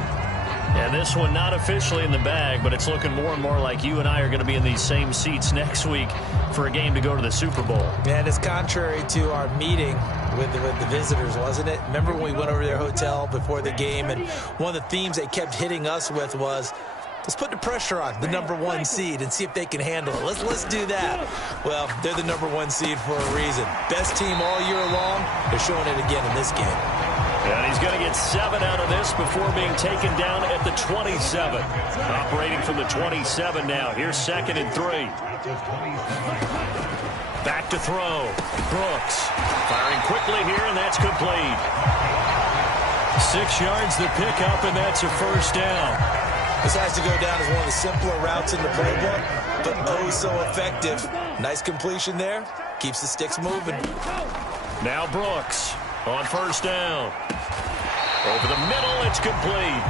And this one not officially in the bag, but it's looking more and more like you and I are going to be in these same seats next week for a game to go to the Super Bowl. And it's contrary to our meeting with the visitors, wasn't it? Remember when we went over to their hotel before the game, and one of the themes they kept hitting us with was, let's put the pressure on the #1 seed and see if they can handle it. Let's do that. Well, they're the #1 seed for a reason. Best team all year long. They're showing it again in this game. And he's going to get 7 out of this before being taken down at the 27. Operating from the 27 now. Here's 2nd and 3. Back to throw. Brooks firing quickly here, and that's complete. 6 yards the pickup, and that's a first down. This has to go down as one of the simpler routes in the playbook, but oh so effective. Nice completion there. Keeps the sticks moving. Now Brooks on first down. Over the middle, it's complete.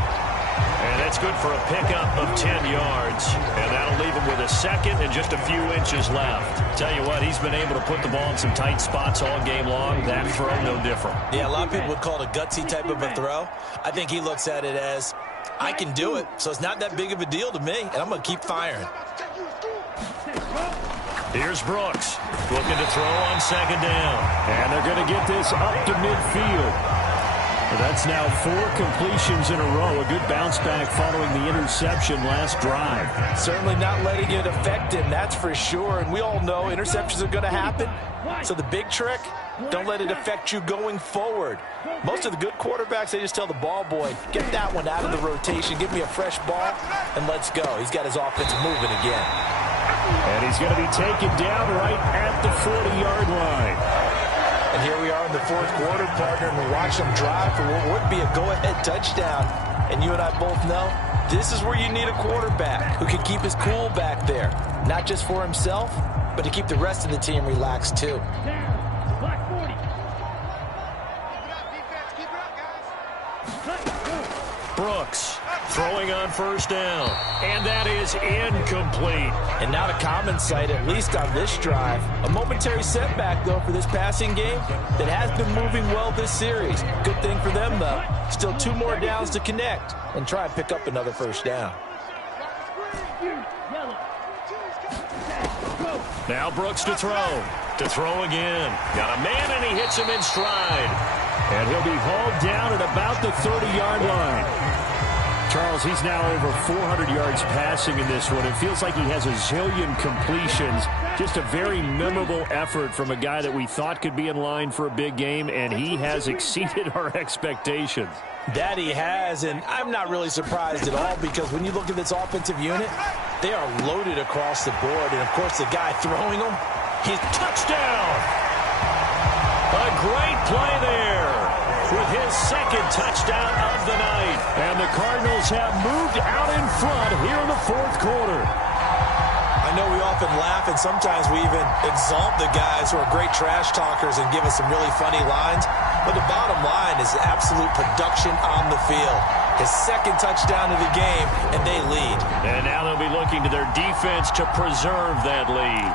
And that's good for a pickup of 10 yards. And that'll leave him with a second and just a few inches left. Tell you what, he's been able to put the ball in some tight spots all game long. That throw, no different. Yeah, a lot of people would call it a gutsy type of a throw. I think he looks at it as, I can do it, so it's not that big of a deal to me, and I'm going to keep firing. Here's Brooks looking to throw on 2nd down. And they're going to get this up to midfield. That's now 4 completions in a row. A good bounce back following the interception last drive. Certainly not letting it affect him, that's for sure. And we all know interceptions are going to happen. So the big trick, don't let it affect you going forward. Most of the good quarterbacks, they just tell the ball boy, get that one out of the rotation, give me a fresh ball, and let's go. He's got his offense moving again. And he's going to be taken down right at the 40-yard line. And here we are in the 4th quarter, partner, and we watch them drive for what would be a go-ahead touchdown. And you and I both know this is where you need a quarterback who can keep his cool back there. Not just for himself, but to keep the rest of the team relaxed too. Brooks throwing on first down. And that is incomplete. And not a common sight, at least on this drive. A momentary setback, though, for this passing game that has been moving well this series. Good thing for them, though. Still 2 more downs to connect and try and pick up another first down. Now Brooks to throw. To throw again. Got a man, and he hits him in stride. And he'll be hauled down at about the 30-yard line. Charles, he's now over 400 yards passing in this one. It feels like he has a zillion completions. Just a very memorable effort from a guy that we thought could be in line for a big game, and he has exceeded our expectations. That he has, and I'm not really surprised at all because when you look at this offensive unit, they are loaded across the board. And, of course, the guy throwing them, he's touchdown. A great play there with his 2nd touchdown of the night. And the Cardinals have moved out in front here in the 4th quarter. I know we often laugh, and sometimes we even exalt the guys who are great trash talkers and give us some really funny lines. But the bottom line is absolute production on the field. His 2nd touchdown of the game, and they lead. And now they'll be looking to their defense to preserve that lead.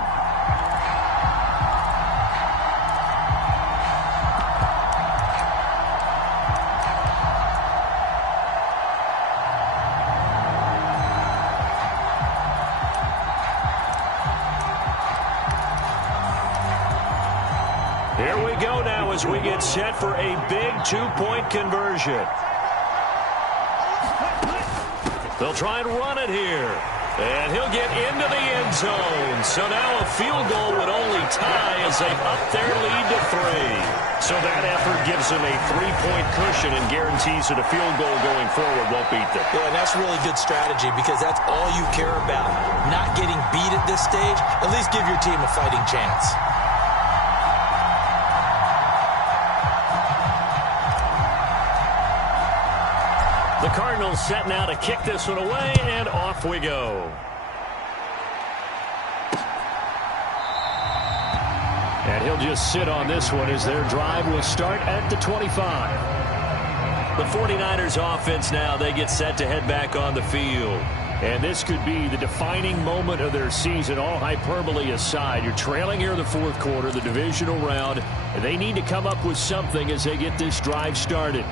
Here we go now as we get set for a big two-point conversion. They'll try and run it here. And he'll get into the end zone. So now a field goal would only tie as they up their lead to 3. So that effort gives them a 3-point cushion and guarantees that a field goal going forward won't beat them. Yeah, and that's really good strategy because that's all you care about. Not getting beat at this stage. At least give your team a fighting chance. The Cardinals set now to kick this one away, and off we go. And he'll just sit on this one as their drive will start at the 25. The 49ers offense now, they get set to head back on the field. And this could be the defining moment of their season, all hyperbole aside. You're trailing here in the fourth quarter, the divisional round, and they need to come up with something as they get this drive started.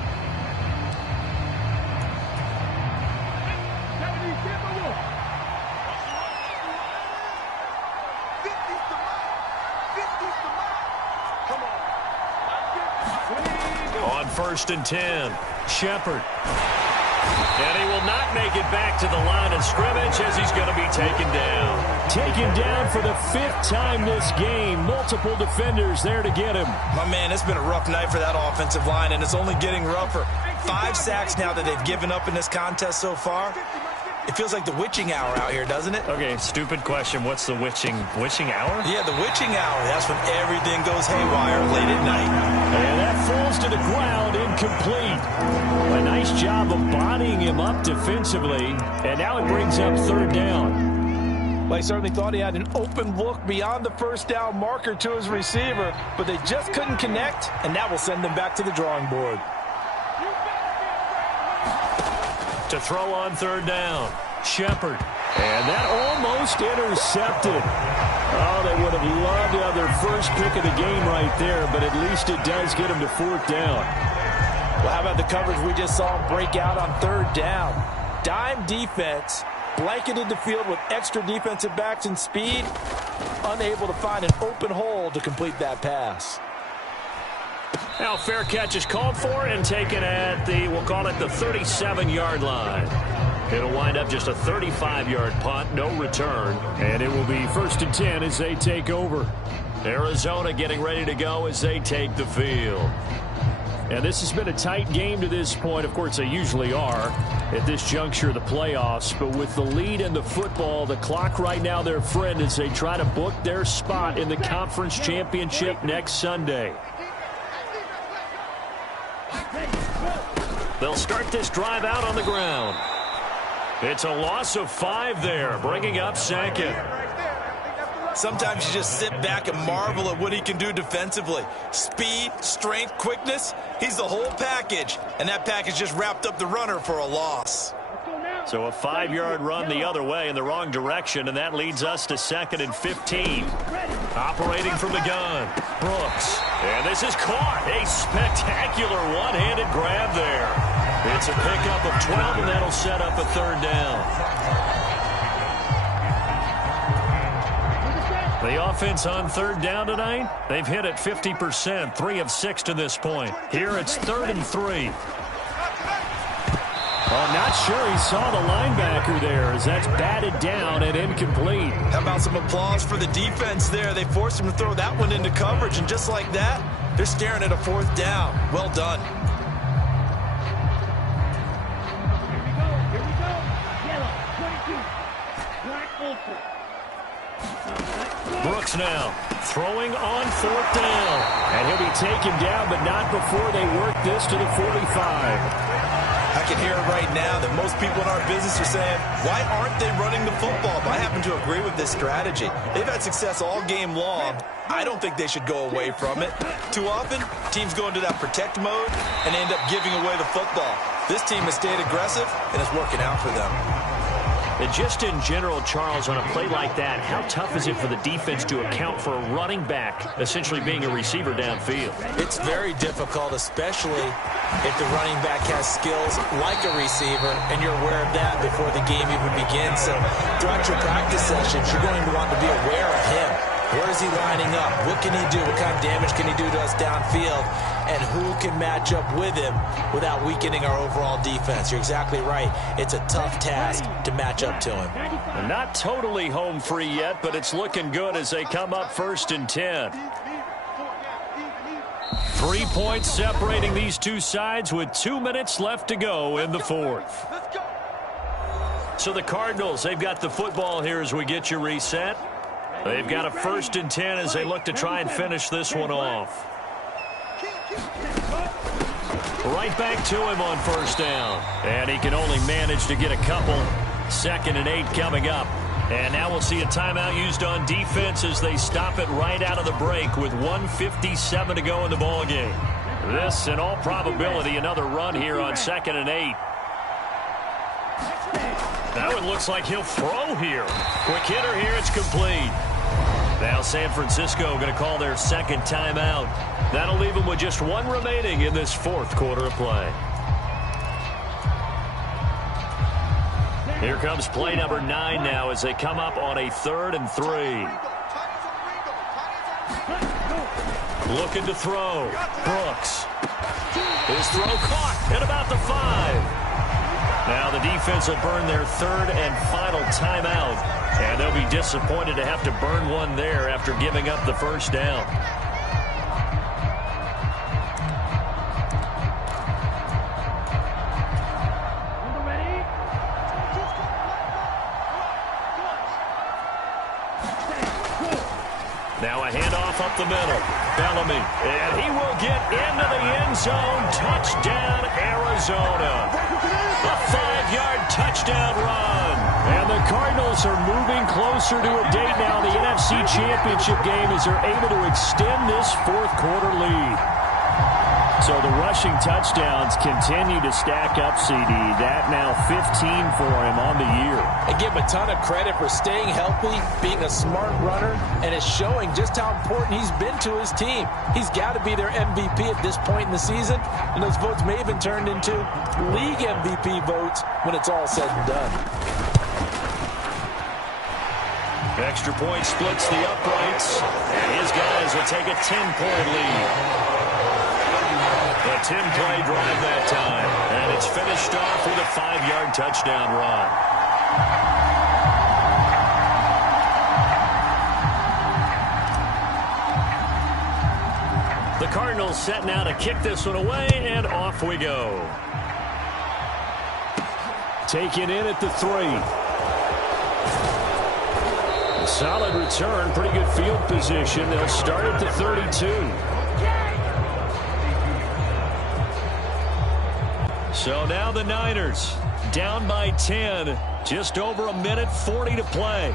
First and 10. Shepard. And he will not make it back to the line of scrimmage as he's going to be taken down. Taken down for the 5th time this game. Multiple defenders there to get him. My man, it's been a rough night for that offensive line, and it's only getting rougher. 5 sacks now that they've given up in this contest so far. It feels like the witching hour out here, doesn't it? Okay, stupid question. What's the witching hour? Yeah, the witching hour. That's when everything goes haywire late at night. And that falls to the ground, incomplete. A nice job of bodying him up defensively, and now it brings up 3rd down. Well, he certainly thought he had an open look beyond the first down marker to his receiver, but they just couldn't connect, and that will send them back to the drawing board. To throw on 3rd down, Shepard. And that almost intercepted. Oh, they would have loved to have their first pick of the game right there, but at least it does get them to 4th down. Well, how about the coverage we just saw him break out on 3rd down? Dime defense, blanketed the field with extra defensive backs and speed, unable to find an open hole to complete that pass. Now fair catch is called for and taken at the, we'll call it the 37-yard line. It'll wind up just a 35-yard punt, no return, and it will be 1st and 10 as they take over. Arizona getting ready to go as they take the field. And this has been a tight game to this point. Of course, they usually are at this juncture of the playoffs. But with the lead in the football, the clock right now their friend as they try to book their spot in the conference championship next Sunday. They'll start this drive out on the ground. It's a loss of 5 there, bringing up 2nd. Sometimes you just sit back and marvel at what he can do defensively. Speed, strength, quickness, he's the whole package. And that package just wrapped up the runner for a loss. So a 5-yard run the other way in the wrong direction, and that leads us to 2nd and 15. Operating from the gun, Brooks. And this is caught. A spectacular one-handed grab there. It's a pickup of 12, and that'll set up a 3rd down. The offense on 3rd down tonight, they've hit it 50%, 3 of 6 to this point. Here it's 3rd and 3. Well, I'm not sure he saw the linebacker there as that's batted down and incomplete. How about some applause for the defense there? They forced him to throw that one into coverage, and just like that, they're staring at a 4th down. Well done. Here we go. Yellow, 22. Black ultra. Brooks now throwing on 4th down. And he'll be taken down, but not before they work this to the 45. I can hear it right now that most people in our business are saying, why aren't they running the football? But I happen to agree with this strategy. They've had success all game long. I don't think they should go away from it. Too often, teams go into that protect mode and end up giving away the football. This team has stayed aggressive, and it's working out for them. And just in general, Charles, on a play like that, how tough is it for the defense to account for a running back essentially being a receiver downfield? It's very difficult, especially if the running back has skills like a receiver, and you're aware of that before the game even begins. So throughout your practice sessions, you're going to want to be aware of him. Where is he lining up? What can he do? What kind of damage can he do to us downfield? And who can match up with him without weakening our overall defense? You're exactly right. It's a tough task to match up to him. Not totally home free yet, but it's looking good as they come up 1st and 10. 3 points separating these two sides with 2 minutes left to go in the 4th. So the Cardinals, they've got the football here as we get you reset. They've got a 1st and 10 as they look to try and finish this one off. Right back to him on 1st down. And he can only manage to get a couple. 2nd and 8 coming up. And now we'll see a timeout used on defense as they stop it right out of the break with 1:57 to go in the ball game. This, in all probability, another run here on 2nd and 8. That one looks like he'll throw here. Quick hitter here. It's complete. Now San Francisco going to call their 2nd timeout. That'll leave them with just 1 remaining in this 4th quarter of play. Here comes play number 9 now as they come up on a 3rd and 3. Looking to throw. Brooks. His throw caught at about the 5. Now the defense will burn their 3rd and final timeout. And they'll be disappointed to have to burn one there after giving up the 1st down. Now a handoff up the middle. Bellamy. And he will get into the end zone. Touchdown, Arizona. A 5-yard touchdown run. And the Cardinals are moving closer to a date now in the NFC Championship game as they're able to extend this 4th quarter lead. So the rushing touchdowns continue to stack up, CD. That now 15 for him on the year. And give him a ton of credit for staying healthy, being a smart runner, and it's showing just how important he's been to his team. He's got to be their MVP at this point in the season, and those votes may have been turned into league MVP votes when it's all said and done. Extra point splits the uprights, and his guys will take a 10-point lead. A 10-play drive that time, and it's finished off with a 5-yard touchdown run. The Cardinals set now to kick this one away, and off we go. Taken in at the 3. A solid return, pretty good field position. They'll start at the 32. So now the Niners down by 10, just over 1:40 to play.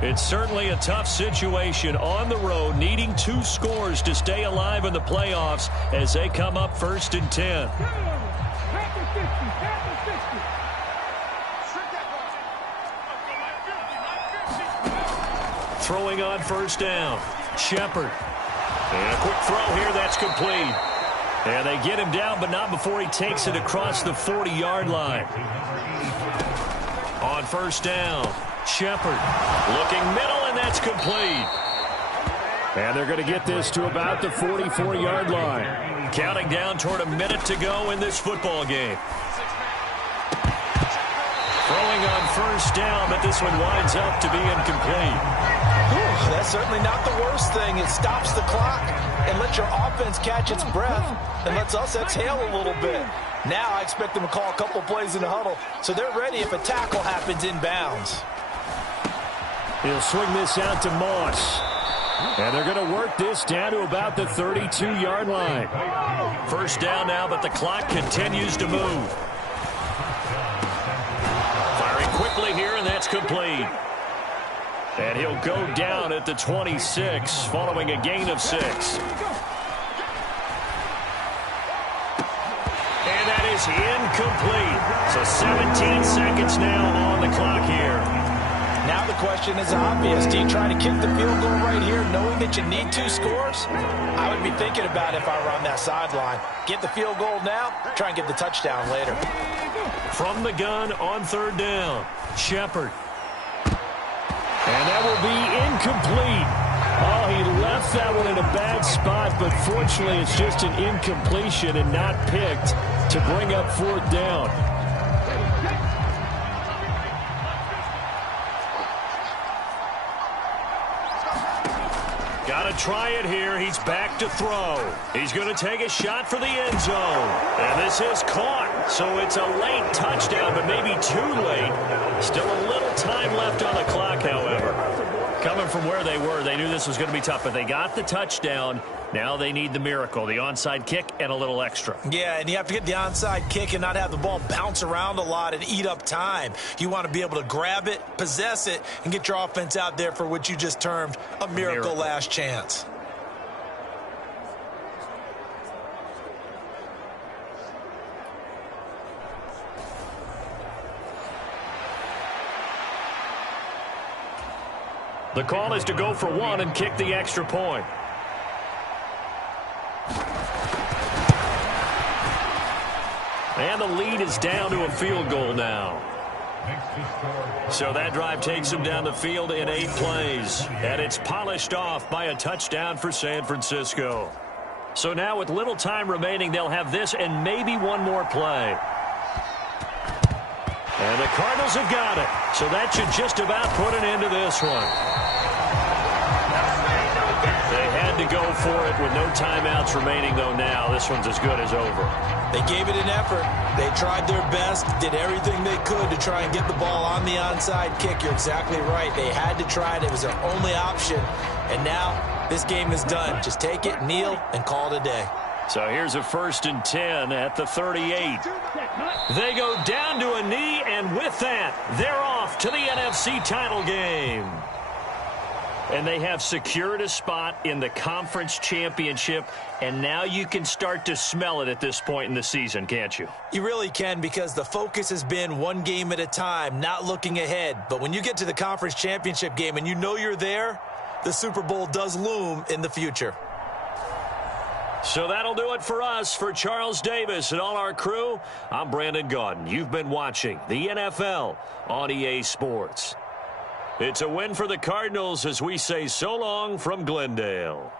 It's certainly a tough situation on the road, needing 2 scores to stay alive in the playoffs as they come up 1st and 10. Throwing on 1st down. Shepard. And a quick throw here, that's complete. And they get him down, but not before he takes it across the 40-yard line. On 1st down, Shepard looking middle, and that's complete. And they're going to get this to about the 44-yard line. Counting down toward a minute to go in this football game. Throwing on 1st down, but this one winds up to be incomplete. That's certainly not the worst thing. It stops the clock and lets your offense catch its breath and lets us exhale a little bit. Now I expect them to call a couple plays in the huddle, so they're ready if a tackle happens inbounds. He'll swing this out to Moss. And they're going to work this down to about the 32-yard line. 1st down now, but the clock continues to move. Firing quickly here, and that's complete. And he'll go down at the 26 following a gain of 6. And that is incomplete. So 17 seconds now on the clock here. Now the question is obvious. Do you try to kick the field goal right here knowing that you need 2 scores? I would be thinking about it if I were on that sideline. Get the field goal now, try and get the touchdown later. From the gun on 3rd down, Shepard. And that will be incomplete. Oh, he left that one in a bad spot, but fortunately it's just an incompletion and not picked to bring up fourth down. Got to try it here. He's back to throw. He's going to take a shot for the end zone. And this is caught. So it's a late touchdown, but maybe too late. Still a little time left on the clock, however. Coming from where they were, they knew this was going to be tough, but they got the touchdown. Now they need the miracle, the onside kick and a little extra. Yeah, and you have to get the onside kick and not have the ball bounce around a lot and eat up time. You want to be able to grab it, possess it, and get your offense out there for what you just termed a miracle last chance. The call is to go for one and kick the extra point. And the lead is down to a field goal now. So that drive takes them down the field in 8 plays. And it's polished off by a touchdown for San Francisco. So now with little time remaining, they'll have this and maybe one more play. And the Cardinals have got it. So that should just about put an end to this one. They had to go for it with no timeouts remaining, though now. This one's as good as over. They gave it an effort. They tried their best, did everything they could to try and get the ball on the onside kick. You're exactly right. They had to try it. It was their only option. And now this game is done. Just take it, kneel, and call it a day. So here's a 1st and 10 at the 38. They go down to a knee, and with that, they're off to the NFC title game. And they have secured a spot in the conference championship, and now you can start to smell it at this point in the season, can't you? You really can, because the focus has been one game at a time, not looking ahead. But when you get to the conference championship game and you know you're there, the Super Bowl does loom in the future. So that'll do it for us. For Charles Davis and all our crew, I'm Brandon Gaudin. You've been watching the NFL on EA Sports. It's a win for the Cardinals as we say so long from Glendale.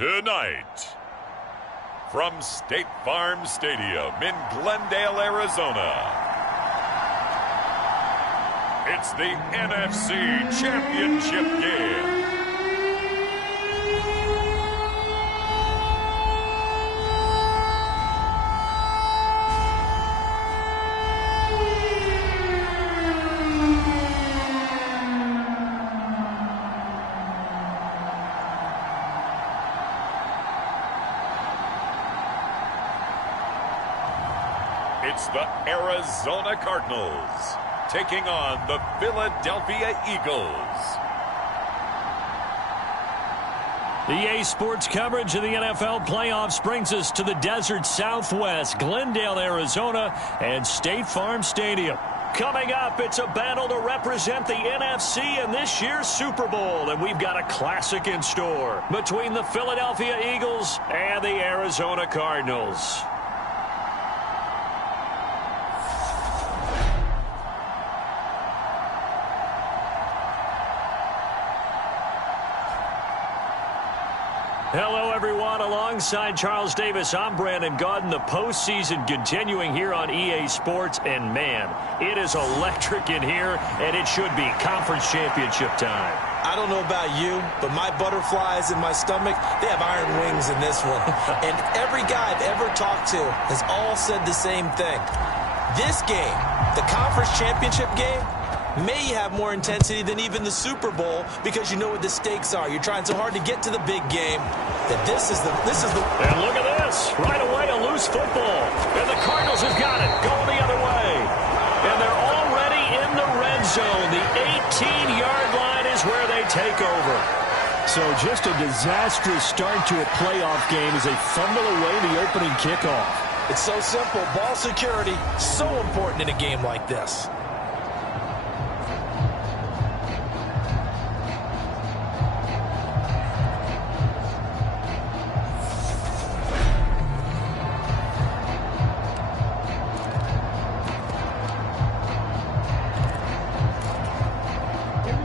Tonight, from State Farm Stadium in Glendale, Arizona, it's the NFC Championship game. It's the Arizona Cardinals taking on the Philadelphia Eagles. EA Sports coverage of the NFL playoffs brings us to the desert Southwest, Glendale, Arizona, and State Farm Stadium. Coming up, it's a battle to represent the NFC in this year's Super Bowl, and we've got a classic in store between the Philadelphia Eagles and the Arizona Cardinals. Hello, everyone. Alongside Charles Davis, I'm Brandon Gaudin. The postseason continuing here on EA Sports. And, man, it is electric in here, and it should be conference championship time. I don't know about you, but my butterflies in my stomach, they have iron wings in this one. And every guy I've ever talked to has all said the same thing. This game, the conference championship game, may have more intensity than even the Super Bowl because you know what the stakes are. You're trying so hard to get to the big game that this is the. And look at this. Right away, a loose football. And the Cardinals have got it. Going the other way. And they're already in the red zone. The 18-yard line is where they take over. So just a disastrous start to a playoff game as they fumble away the opening kickoff. It's so simple. Ball security, so important in a game like this.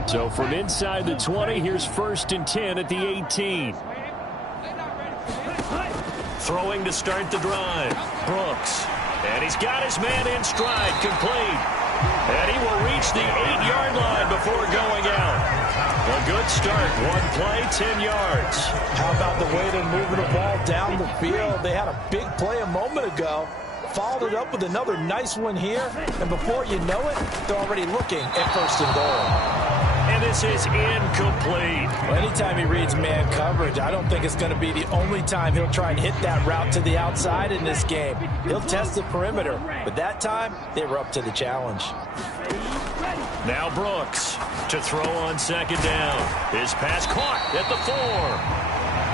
So from inside the 20, here's 1st and 10 at the 18. Throwing to start the drive. Brooks. And he's got his man in stride, complete. And he will reach the 8-yard line before going out. A good start. One play, 10 yards. How about the way they're moving the ball down the field? They had a big play a moment ago. Followed it up with another nice one here. And before you know it, they're already looking at 1st and goal. And this is incomplete. Well, anytime he reads man coverage, I don't think it's going to be the only time he'll try and hit that route to the outside in this game. He'll test the perimeter, but that time they were up to the challenge. Now Brooks to throw on 2nd down. His pass caught at the 4.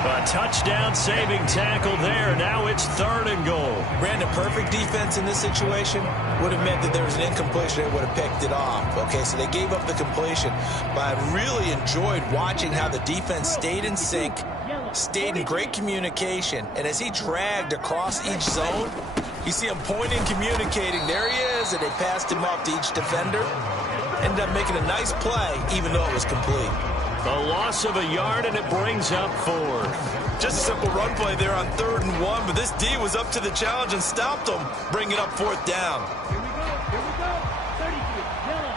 A touchdown saving tackle there. Now it's 3rd and goal. Brandon, perfect defense in this situation would have meant that there was an incompletion. They would have picked it off. Okay, so they gave up the completion. But I really enjoyed watching how the defense stayed in sync, stayed in great communication. And as he dragged across each zone, you see him pointing, communicating. There he is, and they passed him off to each defender. Ended up making a nice play, even though it was complete. A loss of a yard, and it brings up 4. Just a simple run play there on 3rd and 1, but this D was up to the challenge and stopped him, bringing up 4th down. Here we go. 32, yellow.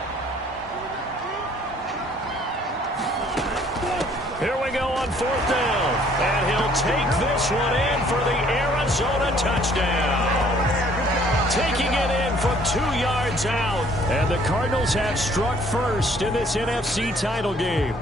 Here we go on 4th down. And he'll take this one in for the Arizona touchdown. Taking it in from 2 yards out. And the Cardinals have struck first in this NFC title game.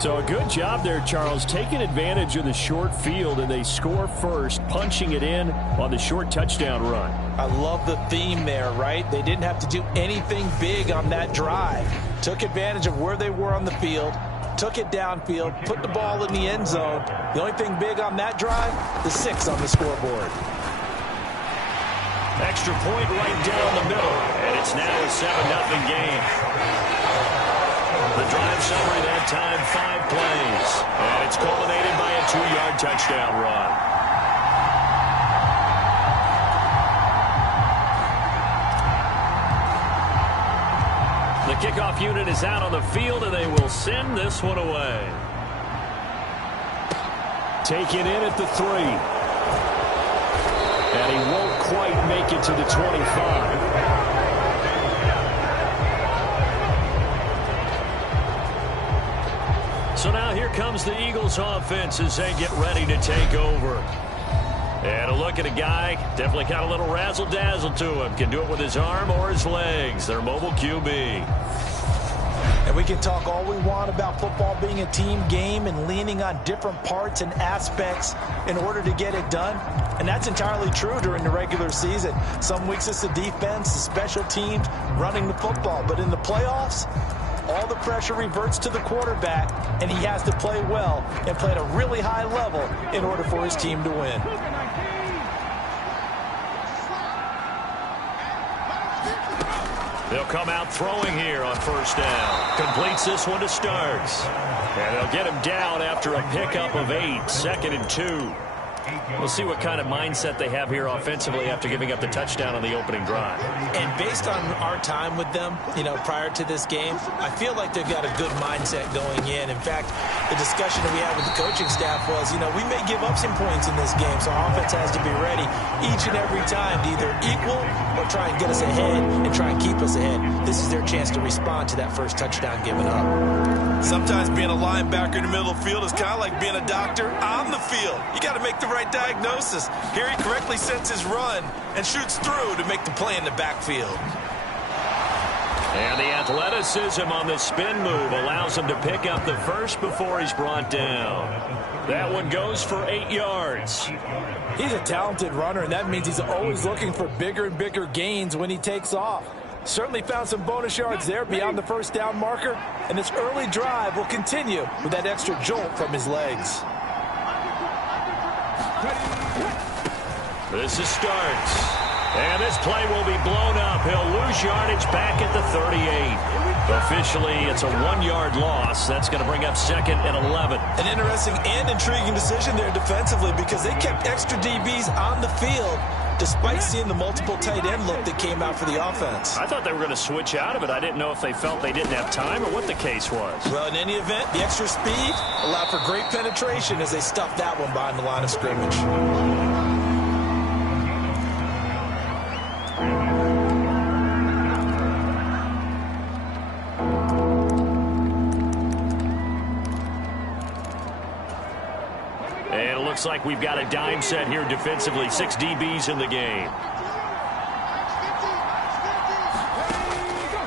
So a good job there, Charles, taking advantage of the short field, and they score first, punching it in on the short touchdown run. I love the theme there, right? They didn't have to do anything big on that drive. Took advantage of where they were on the field, took it downfield, put the ball in the end zone. The only thing big on that drive, the 6 on the scoreboard. Extra point right down the middle, and it's now a 7-0 game. The drive summary that time, 5 plays. And it's culminated by a 2-yard touchdown run. The kickoff unit is out on the field, and they will send this one away. taken in at the 3. And he won't quite make it to the 25. So now here comes the Eagles offense as they get ready to take over. And a look at a guy, definitely got a little razzle-dazzle to him. Can do it with his arm or his legs. Their mobile QB. And we can talk all we want about football being a team game and leaning on different parts and aspects in order to get it done. And that's entirely true during the regular season. Some weeks it's the defense, the special teams, running the football. But in the playoffs, all the pressure reverts to the quarterback, and he has to play well and play at a really high level in order for his team to win. They'll come out throwing here on first down. Completes this one to Starks. And they'll get him down after a pickup of 8. 2nd and 2. We'll see what kind of mindset they have here offensively after giving up the touchdown on the opening drive. And based on our time with them, prior to this game, I feel like they've got a good mindset going in. In fact, the discussion that we had with the coaching staff was, we may give up some points in this game, so our offense has to be ready each and every time to either equal or try and get us ahead and try and keep us ahead. This is their chance to respond to that first touchdown given up. Sometimes being a linebacker in the middle of the field is kind of like being a doctor on the field. You got to make the right diagnosis. Here he correctly sets his run and shoots through to make the play in the backfield. And the athleticism on the spin move allows him to pick up the first before he's brought down. That one goes for 8 yards. He's a talented runner, and that means he's always looking for bigger and bigger gains when he takes off. Certainly found some bonus yards there beyond the first down marker, and this early drive will continue with that extra jolt from his legs. This is Starks. And this play will be blown up. He'll lose yardage back at the 38. Officially, it's a 1-yard loss. That's going to bring up 2nd and 11. An interesting and intriguing decision there defensively because they kept extra DBs on the field despite seeing the multiple tight end look that came out for the offense. I thought they were going to switch out of it. I didn't know if they felt they didn't have time or what the case was. Well, in any event, the extra speed allowed for great penetration as they stuffed that one behind the line of scrimmage. Looks like we've got a dime set here defensively. 6 DBs in the game.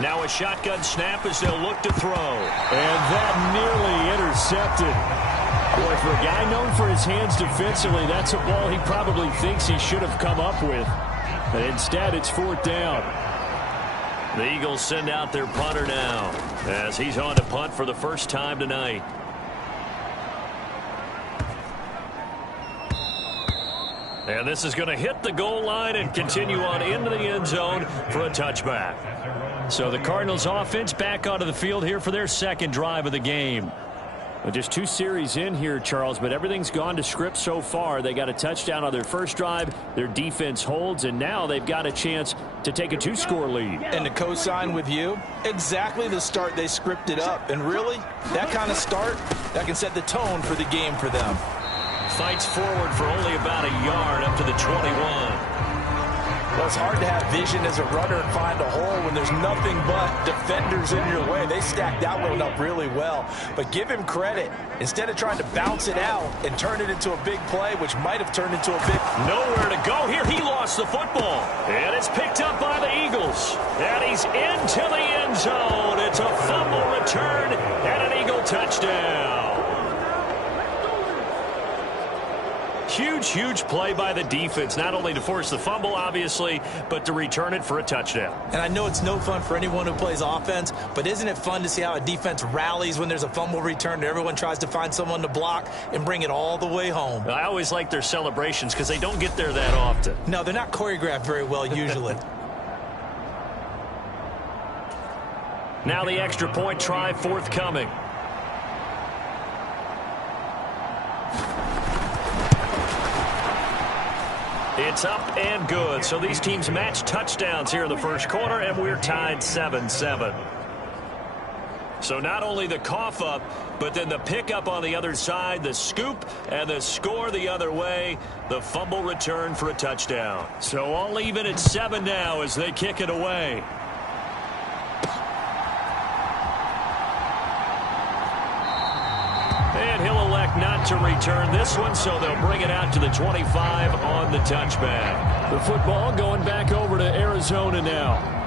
Now a shotgun snap as they'll look to throw. And that nearly intercepted. Boy, for a guy known for his hands defensively, that's a ball he probably thinks he should have come up with. But instead, it's 4th down. The Eagles send out their punter now as he's on to punt for the first time tonight. And this is going to hit the goal line and continue on into the end zone for a touchback. So the Cardinals offense back onto the field here for their 2nd drive of the game. Well, just 2 series in here, Charles, but everything's gone to script so far. They got a touchdown on their first drive. Their defense holds, and now they've got a chance to take a 2-score lead. And to co-sign with you, exactly the start they scripted up. And really, that kind of start, that can set the tone for the game for them. Fights forward for only about a yard up to the 21. Well, it's hard to have vision as a runner and find a hole when there's nothing but defenders in your way. They stacked that one up really well. But give him credit. Instead of trying to bounce it out and turn it into a big play, which might have turned into a big... Nowhere to go here. He lost the football. And it's picked up by the Eagles. And he's into the end zone. It's a fumble return and an Eagle touchdown. Huge play by the defense, not only to force the fumble, obviously, but to return it for a touchdown. And I know it's no fun for anyone who plays offense, but isn't it fun to see how a defense rallies when there's a fumble return and everyone tries to find someone to block and bring it all the way home? I always like their celebrations because they don't get there that often. No, they're not choreographed very well usually. Now the extra point try forthcoming. It's up and good. So these teams match touchdowns here in the first quarter, and we're tied 7-7. So not only the cough up, but then the pickup on the other side, the scoop, and the score the other way. The fumble return for a touchdown. So all even at 7 now as they kick it away. And he'll elect not to return this one, so they'll bring it out to the 25 on the touchback. The football going back over to Arizona now.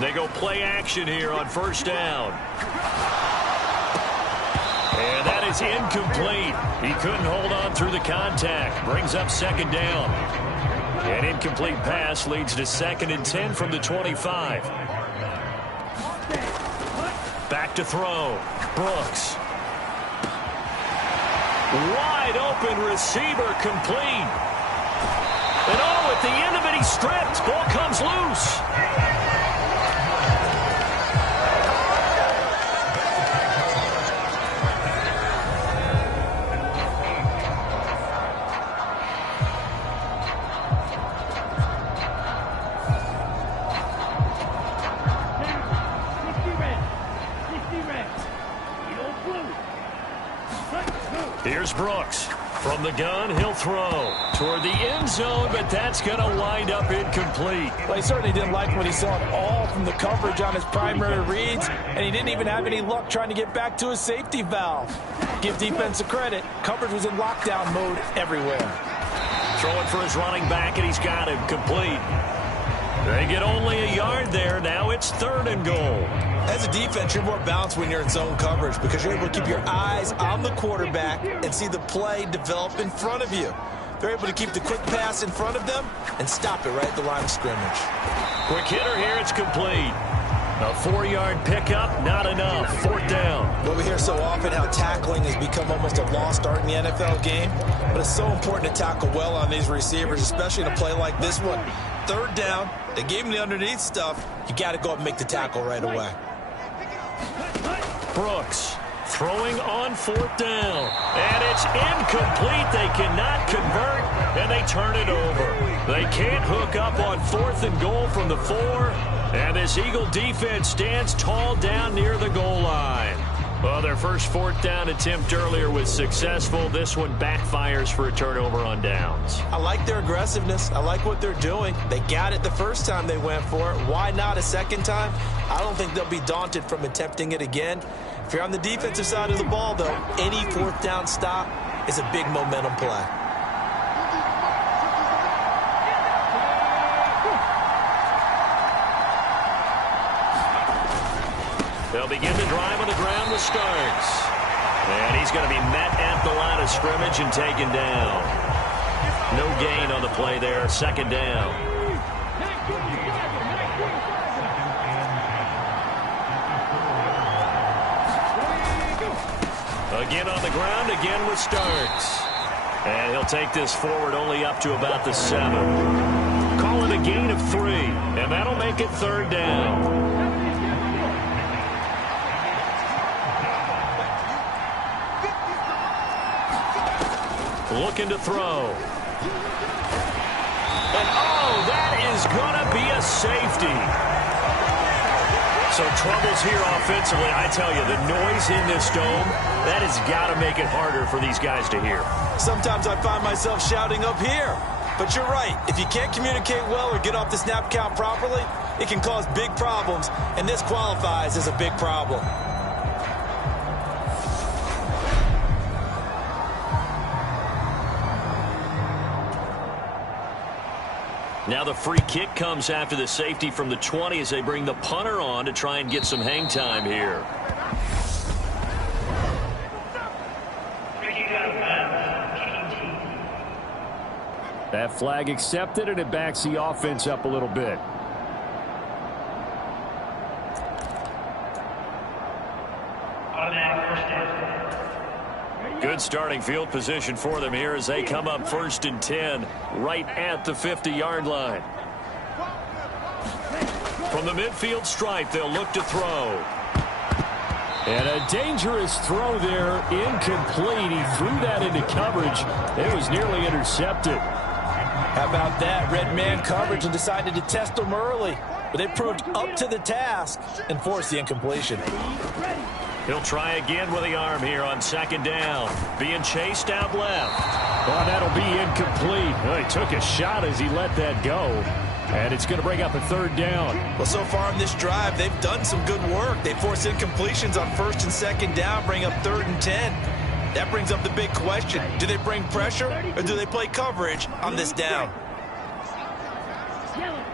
They go play action here on first down. And that is incomplete. He couldn't hold on through the contact. Brings up second down. An incomplete pass leads to 2nd and 10 from the 25. Back to throw. Brooks. Wide open receiver complete. And oh, at the end of it, he stripped. Ball comes loose. Here's Brooks. From the gun, he'll throw toward the end zone, but that's going to wind up incomplete. Well, he certainly didn't like what he saw at all from the coverage on his primary reads, and he didn't even have any luck trying to get back to his safety valve. Give defense a credit. Coverage was in lockdown mode everywhere. Throwing for his running back, and he's got him complete. They get only a yard there. Now it's 3rd and goal. As a defense, you're more balanced when you're in zone coverage because you're able to keep your eyes on the quarterback and see the play develop in front of you. They're able to keep the quick pass in front of them and stop it right at the line of scrimmage. Quick hitter here, it's complete. A 4-yard pickup, not enough. 4th down. Well, we hear so often how tackling has become almost a lost art in the NFL game, but it's so important to tackle well on these receivers, especially in a play like this one. 3rd down, they gave him the underneath stuff. You got to go up and make the tackle right away. Brooks throwing on 4th down. And it's incomplete. They cannot convert, and they turn it over. They can't hook up on 4th and goal from the 4. And this Eagle defense stands tall down near the goal line. Well, their first 4th down attempt earlier was successful. This one backfires for a turnover on downs. I like their aggressiveness. I like what they're doing. They got it the first time they went for it. Why not a second time? I don't think they'll be daunted from attempting it again. If you're on the defensive side of the ball, though, any 4th down stop is a big momentum play. They'll begin the drive on the ground with Starks. And he's going to be met at the line of scrimmage and taken down. No gain on the play there. 2nd down. Again on the ground, again with Starks. And he'll take this forward only up to about the 7. Call it a gain of 3. And that'll make it 3rd down. Looking to throw. And oh, that is going to be a safety. So troubles here offensively. I tell you, the noise in this dome, that has got to make it harder for these guys to hear. Sometimes I find myself shouting up here. But you're right. If you can't communicate well or get off the snap count properly, it can cause big problems. And this qualifies as a big problem. Now the free kick comes after the safety from the 20 as they bring the punter on to try and get some hang time here. That flag accepted, and it backs the offense up a little bit. Good starting field position for them here as they come up 1st and 10 right at the 50-yard line. From the midfield stripe, they'll look to throw. And a dangerous throw there, incomplete. He threw that into coverage. It was nearly intercepted. How about that? Red man coverage and decided to test them early. But they proved up to the task and forced the incompletion. He'll try again with the arm here on second down. Being chased out left. Oh, that'll be incomplete. Well, he took a shot as he let that go. And it's going to bring up a third down. Well, so far in this drive, they've done some good work. They forced incompletions on first and second down, bring up 3rd and 10. That brings up the big question. Do they bring pressure or do they play coverage on this down?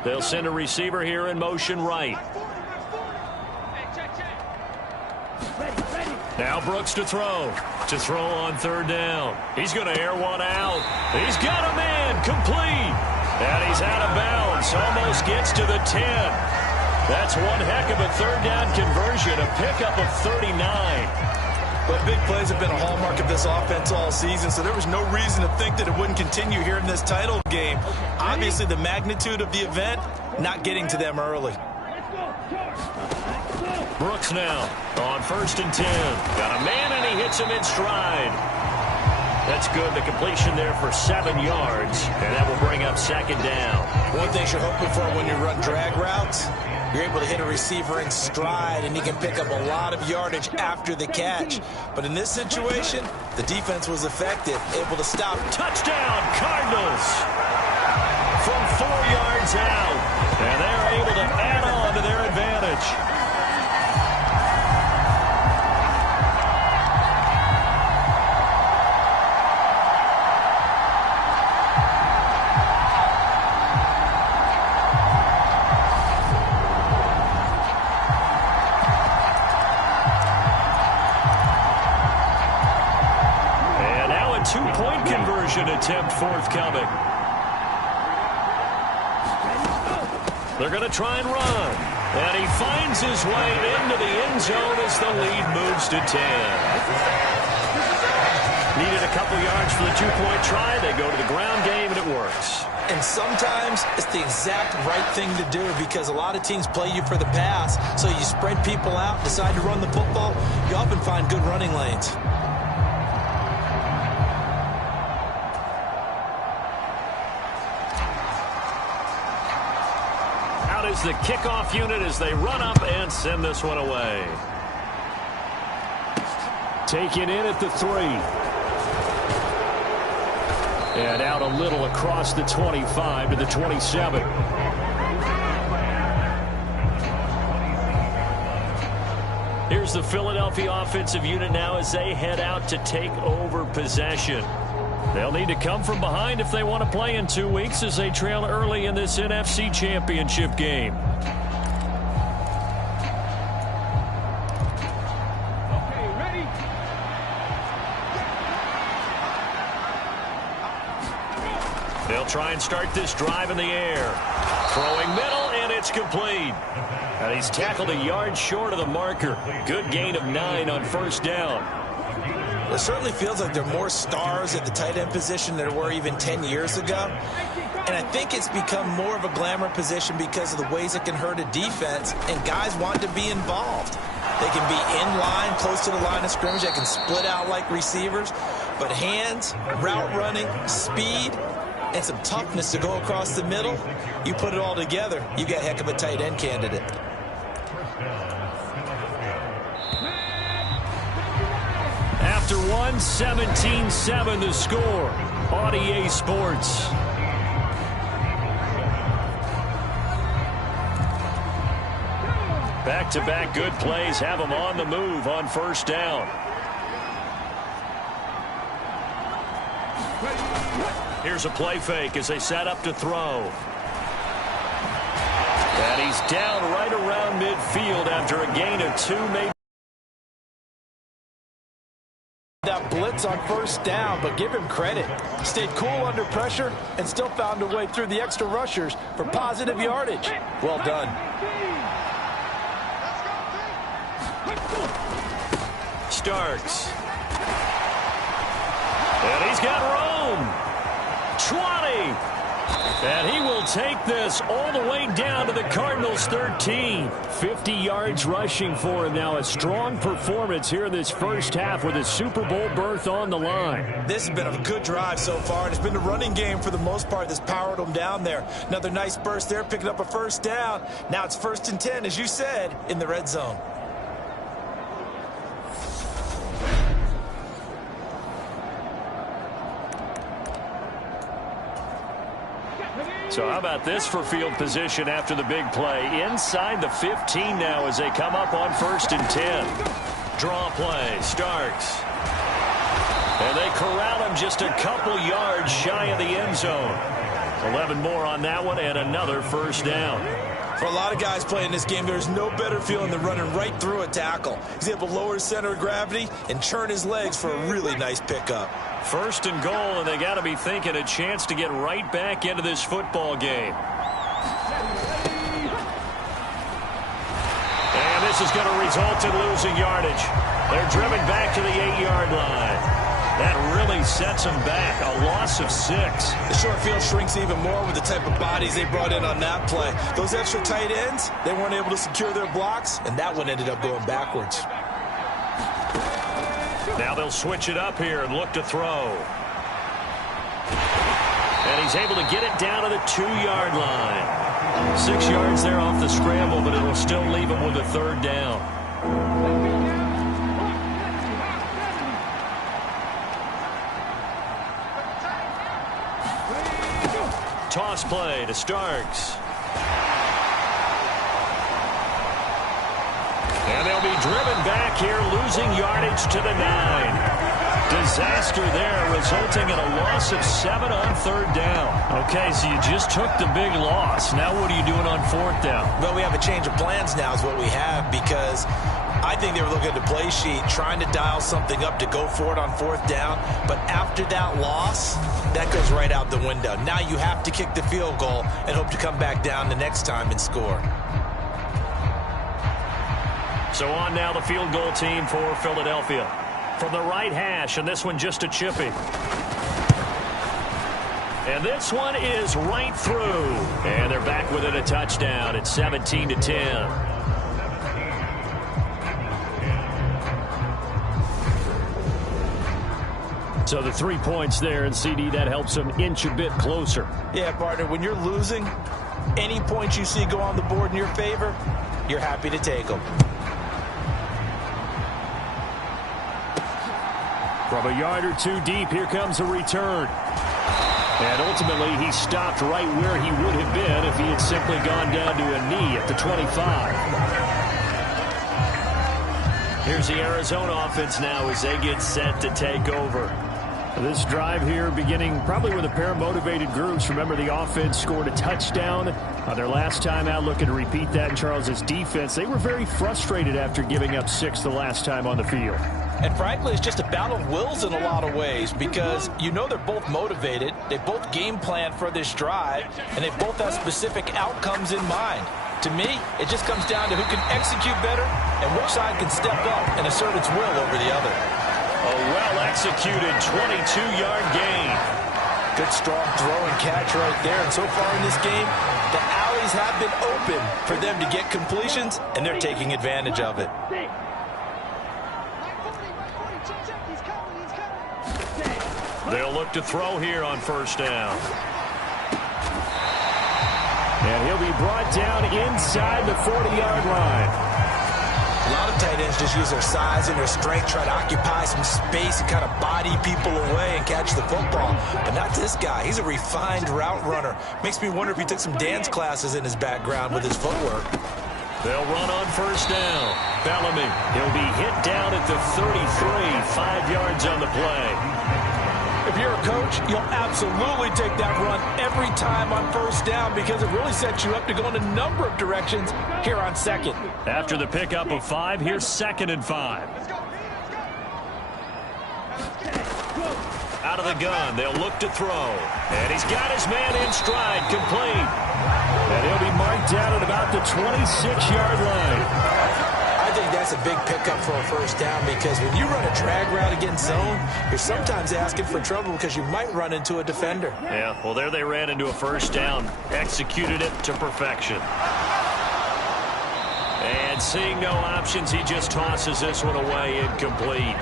They'll send a receiver here in motion right. Now Brooks to throw. To throw on 3rd down. He's going to air one out. He's got a man complete. And he's out of bounds. Almost gets to the 10. That's one heck of a 3rd down conversion. A pickup of 39. But big plays have been a hallmark of this offense all season, so there was no reason to think that it wouldn't continue here in this title game. Obviously, the magnitude of the event not getting to them early. Brooks now on 1st and 10. Got a man, and he hits him in stride. That's good. The completion there for 7 yards, and that will bring up 2nd down. One thing you're hoping for when you run drag routes, you're able to hit a receiver in stride, and he can pick up a lot of yardage after the catch. But in this situation, the defense was effective, able to stop. Touchdown, Cardinals! From 4 yards out, and they're able to add on to their advantage. Attempt forthcoming. They're going to try and run. And he finds his way into the end zone as the lead moves to 10. Needed a couple yards for the 2-point try. They go to the ground game, and it works. And sometimes it's the exact right thing to do because a lot of teams play you for the pass. So you spread people out, decide to run the football. You often find good running lanes. Is the kickoff unit as they run up and send this one away. Taken in at the 3. And out a little across the 25 to the 27. Here's the Philadelphia offensive unit now as they head out to take over possession. They'll need to come from behind if they want to play in 2 weeks as they trail early in this NFC Championship game. Okay, ready? They'll try and start this drive in the air. Throwing middle, and it's complete. And he's tackled a yard short of the marker. Good gain of 9 on 1st down. It certainly feels like there are more stars at the tight end position than there were even 10 years ago. And I think it's become more of a glamour position because of the ways it can hurt a defense, and guys want to be involved. They can be in line, close to the line of scrimmage. They can split out like receivers. But hands, route running, speed, and some toughness to go across the middle, you put it all together, you got a heck of a tight end candidate. After 1, 17-7 the score on EA Sports. Back-to-back good plays have them on the move on 1st down. Here's a play fake as they set up to throw. And he's down right around midfield after a gain of 2, maybe. That blitz on 1st down, but give him credit. Stayed cool under pressure and still found a way through the extra rushers for positive yardage. Well done. Starks. And he's got room. 20. And he will take this all the way down to the Cardinals' 13. 50 yards rushing for him now. A strong performance here in this first half with a Super Bowl berth on the line. This has been a good drive so far, and it's been the running game for the most part that's powered them down there. Another nice burst there, picking up a first down. Now it's 1st and 10, as you said, in the red zone. So how about this for field position after the big play? Inside the 15 now as they come up on 1st and 10. Draw play starts. And they corral him just a couple yards shy of the end zone. 11 more on that one and another first down. For a lot of guys playing this game, there's no better feeling than running right through a tackle. He's able to lower his center of gravity and churn his legs for a really nice pickup. 1st and goal, and they got to be thinking a chance to get right back into this football game. And this is going to result in losing yardage. They're driven back to the 8-yard line. That really sets them back. A loss of 6. The short field shrinks even more with the type of bodies they brought in on that play. Those extra tight ends, they weren't able to secure their blocks, and that one ended up going backwards. Now they'll switch it up here and look to throw. And he's able to get it down to the 2-yard line. 6 yards there off the scramble, but it'll still leave him with a 3rd down. Toss play to Starks. And they'll be driven back here, losing yardage to the 9. Disaster there, resulting in a loss of 7 on 3rd down. Okay, so you just took the big loss. Now what are you doing on 4th down? Well, we have a change of plans now is what we have, because I think they were looking at the play sheet, trying to dial something up to go for it on 4th down. But after that loss, that goes right out the window. Now you have to kick the field goal and hope to come back down the next time and score. So on now the field goal team for Philadelphia. From the right hash, and this one just a chippy. And this one is right through. And they're back within a touchdown. It's 17-10. So the 3 points there, and CD, that helps them inch a bit closer. Yeah, partner, when you're losing, any points you see go on the board in your favor, you're happy to take them. From a yard or 2 deep, here comes a return. And ultimately, he stopped right where he would have been if he had simply gone down to a knee at the 25. Here's the Arizona offense now as they get set to take over. This drive here beginning probably with a pair of motivated groups. Remember, the offense scored a touchdown their last time out. Looking to repeat that in Charles's defense. They were very frustrated after giving up 6 the last time on the field. And frankly, it's just a battle of wills in a lot of ways, because you know they're both motivated. They both game plan for this drive, and they both have specific outcomes in mind. To me, it just comes down to who can execute better and which side can step up and assert its will over the other. A well-executed 22-yard gain. Good strong throw and catch right there. And so far in this game, the alleys have been open for them to get completions, and they're taking advantage of it. They'll look to throw here on 1st down. And he'll be brought down inside the 40-yard line. A lot of tight ends just use their size and their strength, try to occupy some space and kind of body people away and catch the football. But not this guy. He's a refined route runner. Makes me wonder if he took some dance classes in his background with his footwork. They'll run on 1st down. Bellamy, he'll be hit down at the 33, 5 yards on the play. If you're a coach, you'll absolutely take that run every time on 1st down, because it really sets you up to go in a number of directions here on 2nd. After the pickup of 5, here's 2nd and 5. Out of the gun, they'll look to throw. And he's got his man in stride, complete. And he'll be marked down at about the 26-yard line. I think think that's a big pickup for a first down because when you run a drag route against zone, you're sometimes asking for trouble because you might run into a defender. Yeah, well, there they ran into a first down. Executed it to perfection. And seeing no options, he just tosses this one away, incomplete.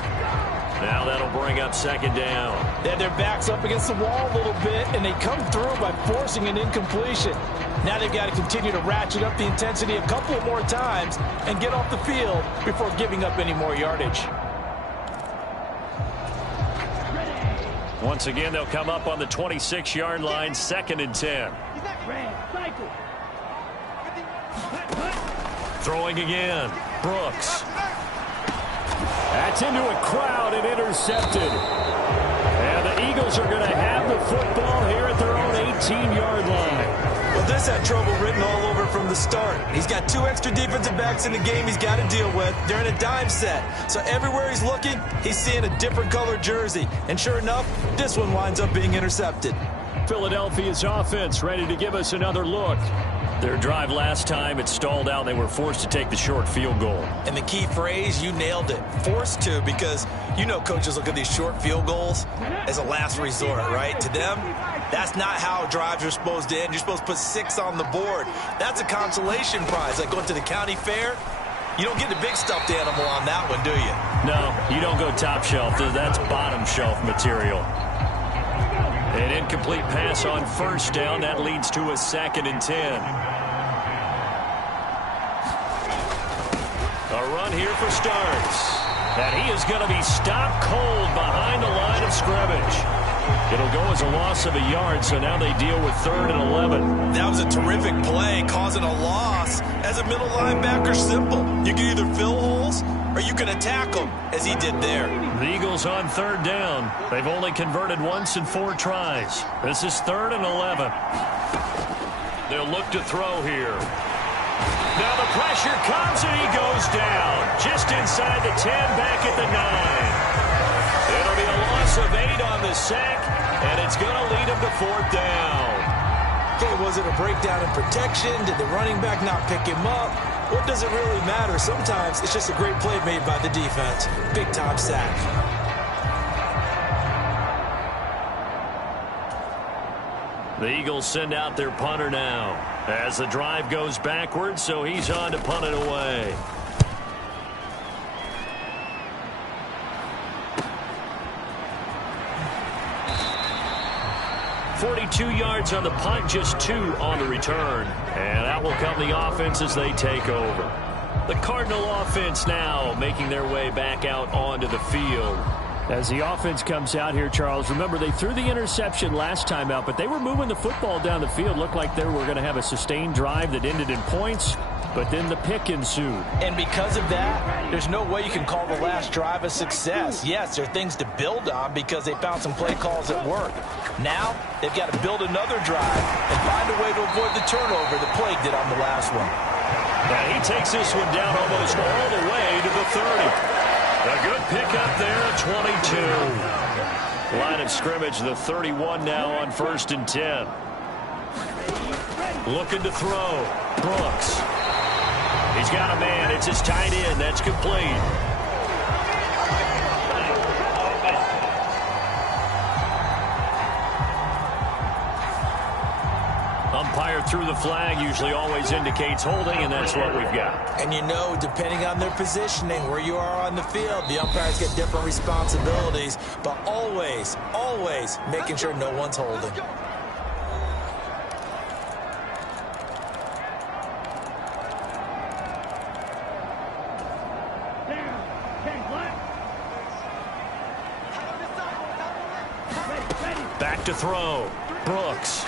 Now that'll bring up second down. They had their backs up against the wall a little bit, and they come through by forcing an incompletion. Now they've got to continue to ratchet up the intensity a couple more times and get off the field before giving up any more yardage. Once again, they'll come up on the 26-yard line, 2nd and 10. Throwing again, Brooks. That's into a crowd and intercepted. And the Eagles are going to have the football here at their own 18-yard line. Well, this had trouble written all over from the start. He's got 2 extra defensive backs in the game he's got to deal with. They're in a dime set. So everywhere he's looking, he's seeing a different color jersey. And sure enough, this one winds up being intercepted. Philadelphia's offense ready to give us another look. Their drive last time, it stalled out. They were forced to take the short field goal. And the key phrase, you nailed it, forced to, because you know coaches look at these short field goals as a last resort, right? To them, that's not how drives are supposed to end. You're supposed to put 6 on the board. That's a consolation prize. Like going to the county fair, you don't get the big stuffed animal on that one, do you? No, you don't go top shelf. That's bottom shelf material. An incomplete pass on first down. That leads to a 2nd and 10. A run here for starts. And he is going to be stopped cold behind the line of scrimmage. It'll go as a loss of a yard, so now they deal with 3rd and 11. That was a terrific play, causing a loss. As a middle linebacker, simple. You can either fill holes or you can attack them, as he did there. The Eagles on 3rd down. They've only converted once in 4 tries. This is 3rd and 11. They'll look to throw here. Now the pressure comes and he goes down. Just inside the 10, back at the 9. It'll be a loss of 8 on the sack, and it's going to lead him to 4th down. Okay, was it a breakdown in protection? Did the running back not pick him up? What does it really matter? Sometimes it's just a great play made by the defense. Big-time sack. The Eagles send out their punter now as the drive goes backwards, so he's on to punt it away. .42 yards on the punt, just 2 on the return. And that will come the offense as they take over. The Cardinal offense now making their way back out onto the field. As the offense comes out here, Charles, remember they threw the interception last time out, but they were moving the football down the field. Looked like they were going to have a sustained drive that ended in points, but then the pick ensued. And because of that, there's no way you can call the last drive a success. Yes, there are things to build on because they found some play calls that work. Now, they've got to build another drive and find a way to avoid the turnover that plagued it on the last one. Now he takes this one down almost all the way to the 30. A good pickup there at 22. Line of scrimmage, the 31 now on 1st and 10. Looking to throw. Brooks. He's got a man. It's his tight end. That's complete. Umpire threw the flag, usually always indicates holding, and that's what we've got. And you know, depending on their positioning, where you are on the field, the umpires get different responsibilities, but always, always making sure no one's holding. Back to throw. Brooks.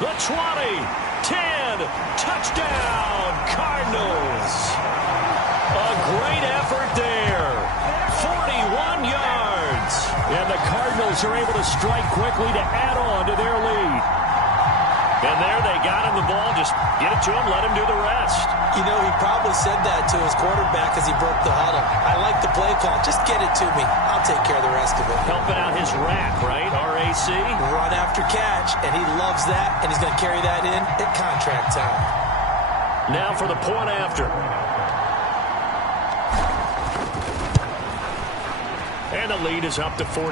The 20, 10, touchdown, Cardinals. A great effort there. 41 yards. And the Cardinals are able to strike quickly to add on to their lead. And there they got him the ball. Just get it to him, let him do the rest. You know, he probably said that to his quarterback as he broke the huddle. I like the play call. Just get it to me. I'll take care of the rest of it. Helping out his rack, right? RAC. Run after catch, and he loves that, and he's going to carry that in at contract time. Now for the point after. And the lead is up to 14.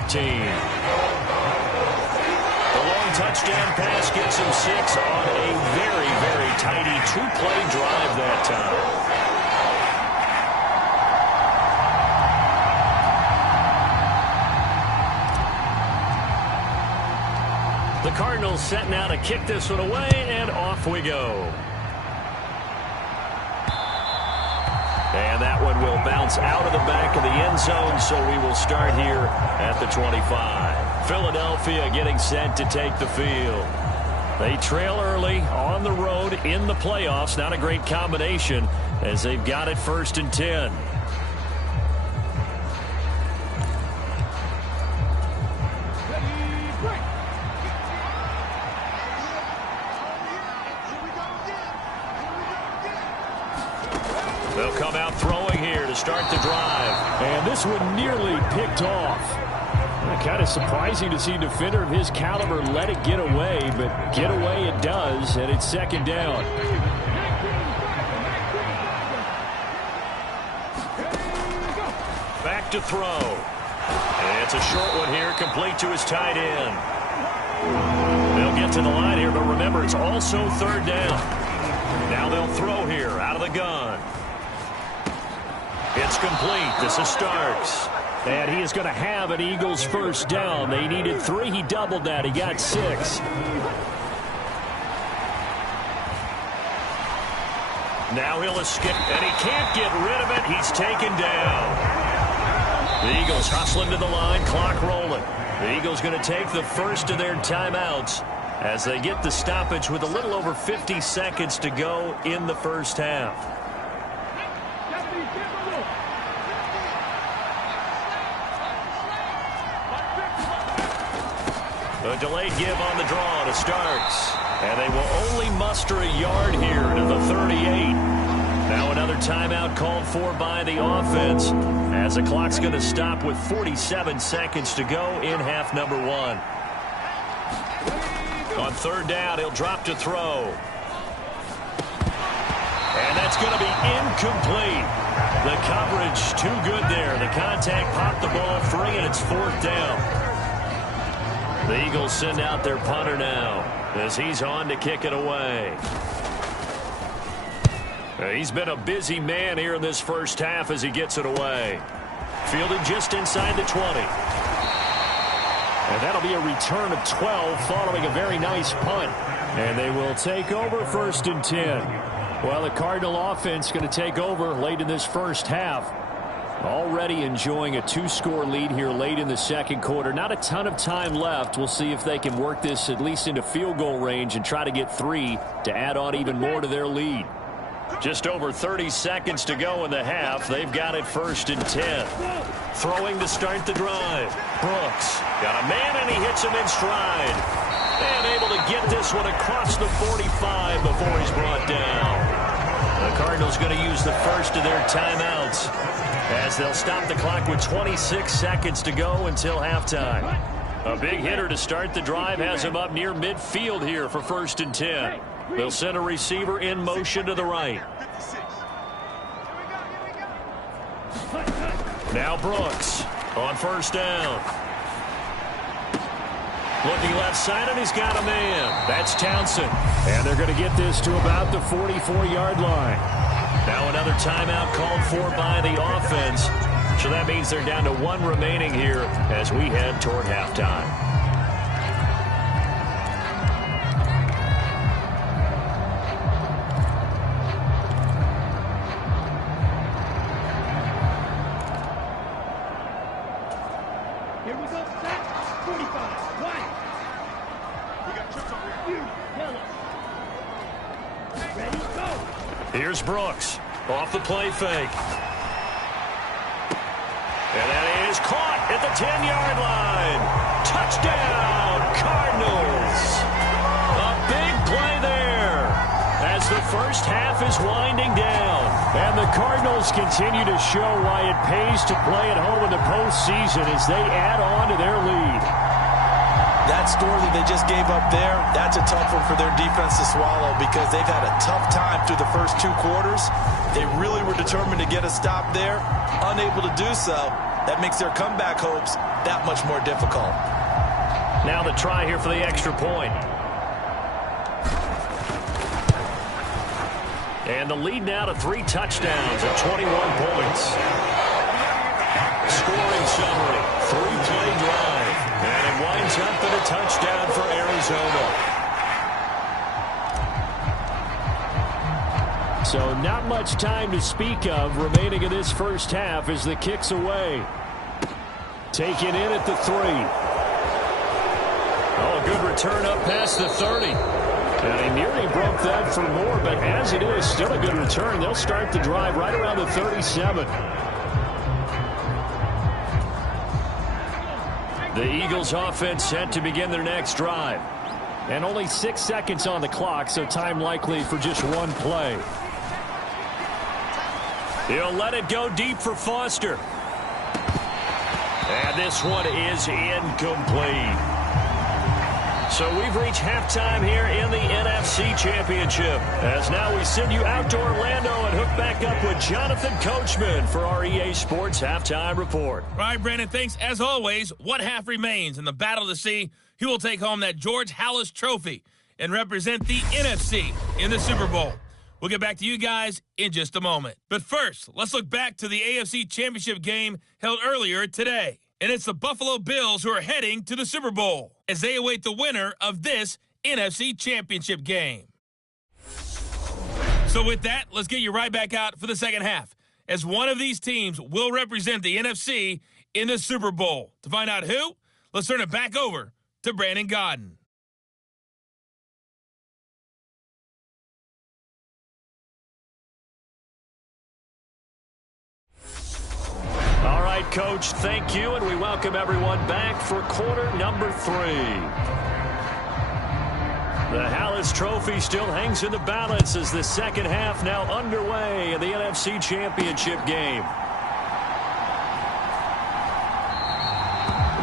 The long touchdown pass gets him 6 on a very, very tidy two-play drive that time. The Cardinals setting out to kick this one away, and off we go. And that one will bounce out of the back of the end zone, so we will start here at the 25. Philadelphia getting set to take the field. They trail early on the road in the playoffs. Not a great combination as they've got it 1st and 10. They'll come out throwing here to start the drive. And this one nearly picked off. Kind of surprising to see a defender of his caliber let it get away, but get away it does, and it's 2nd down. Back to throw. And it's a short one here, complete to his tight end. They'll get to the line here, but remember, it's also 3rd down. Now they'll throw here out of the gun. It's complete. This is Starks. And he is going to have an Eagles 1st down. They needed 3. He doubled that. He got 6. Now he'll escape, and he can't get rid of it. He's taken down. The Eagles hustling to the line, clock rolling. The Eagles going to take the first of their timeouts as they get the stoppage with a little over 50 seconds to go in the first half. A delayed give on the draw to Starks. And they will only muster a yard here to the 38. Now another timeout called for by the offense as the clock's going to stop with 47 seconds to go in half number 1. On 3rd down, he'll drop to throw. And that's going to be incomplete. The coverage too good there. The contact popped the ball free, and it's 4th down. The Eagles send out their punter now as he's on to kick it away. He's been a busy man here in this first half as he gets it away. Fielded just inside the 20. And that'll be a return of 12 following a very nice punt. And they will take over 1st and 10. Well, the Cardinal offense going to take over late in this first half. Already enjoying a 2-score lead here late in the 2nd quarter. Not a ton of time left. We'll see if they can work this at least into field goal range and try to get 3 to add on even more to their lead. Just over 30 seconds to go in the half. They've got it 1st and 10. Throwing to start the drive. Brooks got a man, and he hits him in stride. And able to get this one across the 45 before he's brought down. The Cardinals going to use the first of their timeouts as they'll stop the clock with 26 seconds to go until halftime. A big hitter to start the drive has him up near midfield here for 1st and 10. They'll send a receiver in motion to the right. Now Brooks on 1st down. Looking left side, and he's got a man. That's Townsend. And they're going to get this to about the 44-yard line. Now another timeout called for by the offense. So that means they're down to 1 remaining here as we head toward halftime. Here we go, set, 45, white. We got trips over here. Yellow. Ready, go. Here's Brooks off the play fake. And that is caught at the 10-yard line. Touchdown, Cardinals. A big play there as the first half is winding down. And the Cardinals continue to show why it pays to play at home in the postseason as they add on to their lead. That story that they just gave up there, that's a tough one for their defense to swallow because they've had a tough time through the first 2 quarters. They really were determined to get a stop there, unable to do so. That makes their comeback hopes that much more difficult. Now the try here for the extra point. And the lead now to 3 touchdowns at 21 points. Scoring summary, 3-play drive. And it winds up in a touchdown for Arizona. So not much time to speak of remaining in this first half as the kick's away. Taken in at the 3. Oh, a good return up past the 30. And he nearly broke that for more, but as it is, still a good return. They'll start the drive right around the 37. The Eagles offense set to begin their next drive. And only 6 seconds on the clock, so time likely for just one play. He'll let it go deep for Foster. And this one is incomplete. So we've reached halftime here in the NFC Championship. As now we send you out to Orlando and hook back up with Jonathan Coachman for our EA Sports Halftime Report. All right, Brandon, thanks. As always, one half remains in the battle to see who will take home that George Halas Trophy and represent the NFC in the Super Bowl. We'll get back to you guys in just a moment. But first, let's look back to the AFC Championship game held earlier today. And it's the Buffalo Bills who are heading to the Super Bowl as they await the winner of this NFC Championship game. So with that, let's get you right back out for the second half, as one of these teams will represent the NFC in the Super Bowl. To find out who, let's turn it back over to Brandon Gaudin. All right, Coach, thank you, and we welcome everyone back for quarter number 3. The Halas Trophy still hangs in the balance as the second half now underway in the NFC Championship game.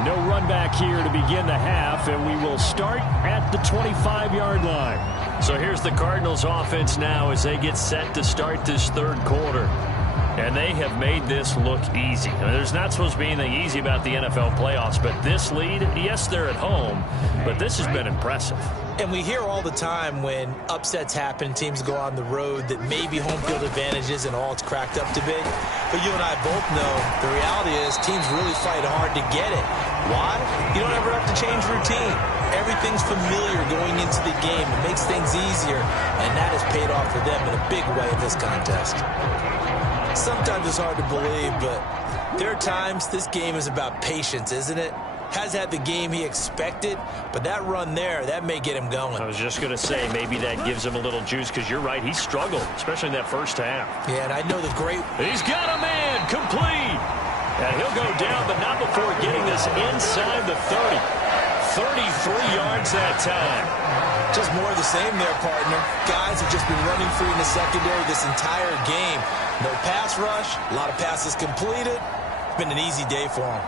No run back here to begin the half, and we will start at the 25-yard line. So here's the Cardinals offense now as they get set to start this third quarter. And they have made this look easy. I mean, there's not supposed to be anything easy about the NFL playoffs, but this lead, yes, they're at home, but this has been impressive. And we hear all the time when upsets happen, teams go on the road, that maybe home field advantage isn't all it's cracked up to be. But you and I both know the reality is teams really fight hard to get it. Why? You don't ever have to change routine. Everything's familiar going into the game. It makes things easier, and that has paid off for them in a big way in this contest. Sometimes it's hard to believe, but there are times this game is about patience, isn't it? Has had the game he expected, but that run there, that may get him going. I was just going to say, maybe that gives him a little juice, because you're right, he struggled, especially in that first half. Yeah, and I know the great... He's got a man, complete! And he'll go down, but not before getting this inside the 30. 33 yards that time. Just more of the same there, partner. Guys have just been running free in the secondary this entire game. No pass rush, a lot of passes completed. Been an easy day for him.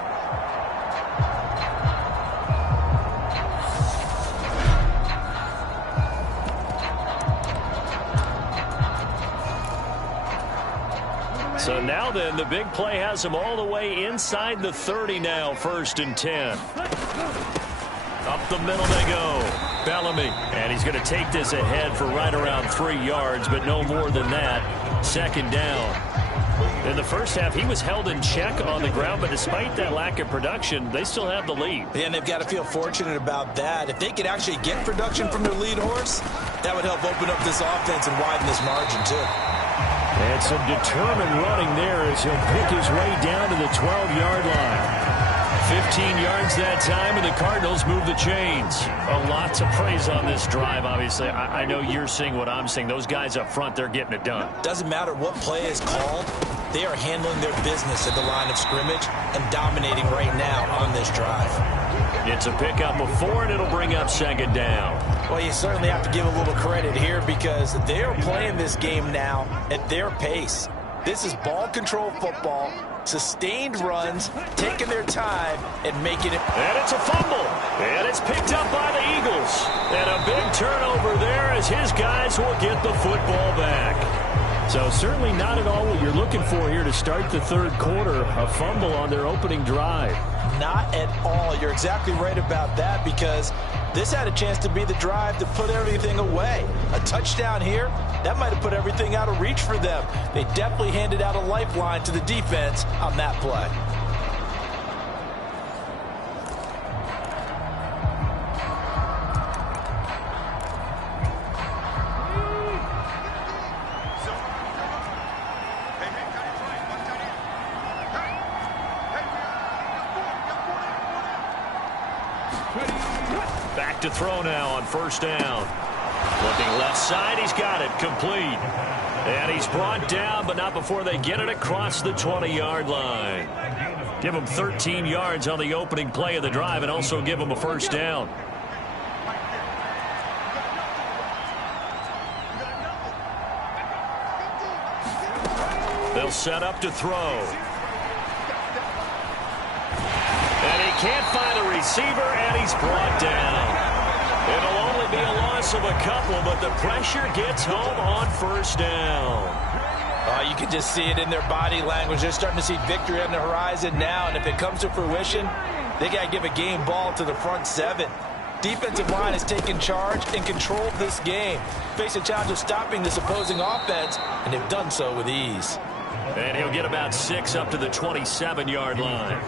So now then, the big play has him all the way inside the 30 now, 1st and 10. Up the middle they go. Bellamy. And he's going to take this ahead for right around 3 yards, but no more than that. 2nd down. In the first half, he was held in check on the ground, but despite that lack of production, they still have the lead. Yeah, and they've got to feel fortunate about that. If they could actually get production from their lead horse, that would help open up this offense and widen this margin, too. And some determined running there as he'll pick his way down to the 12-yard line. 15 yards that time, and the Cardinals move the chains. A lot to praise on this drive, obviously. I know you're seeing what I'm seeing. Those guys up front, they're getting it done. Doesn't matter what play is called. They are handling their business at the line of scrimmage and dominating right now on this drive. It's a pickup of 4, and it'll bring up 2nd down. Well, you certainly have to give a little credit here because they're playing this game now at their pace. This is ball control football, sustained runs, taking their time, and making it. And it's a fumble. And it's picked up by the Eagles. And a big turnover there as his guys will get the football back. So certainly not at all what you're looking for here to start the third quarter. A fumble on their opening drive. Not at all. You're exactly right about that, because this had a chance to be the drive to put everything away. A touchdown here, that might have put everything out of reach for them. They definitely handed out a lifeline to the defense on that play. Back to throw now on first down. Looking left side, he's got it, complete. And he's brought down, but not before they get it across the 20-yard line. Give him 13 yards on the opening play of the drive and also give him a first down. They'll set up to throw. And he can't find a receiver, and he's brought down. It'll only be a loss of a couple, but the pressure gets home on first down. You can just see it in their body language. They're starting to see victory on the horizon now, and if it comes to fruition, they got to give a game ball to the front seven. Defensive line has taken charge and controlled this game. Face a challenge of stopping this opposing offense, and they've done so with ease. And he'll get about 6 up to the 27-yard line.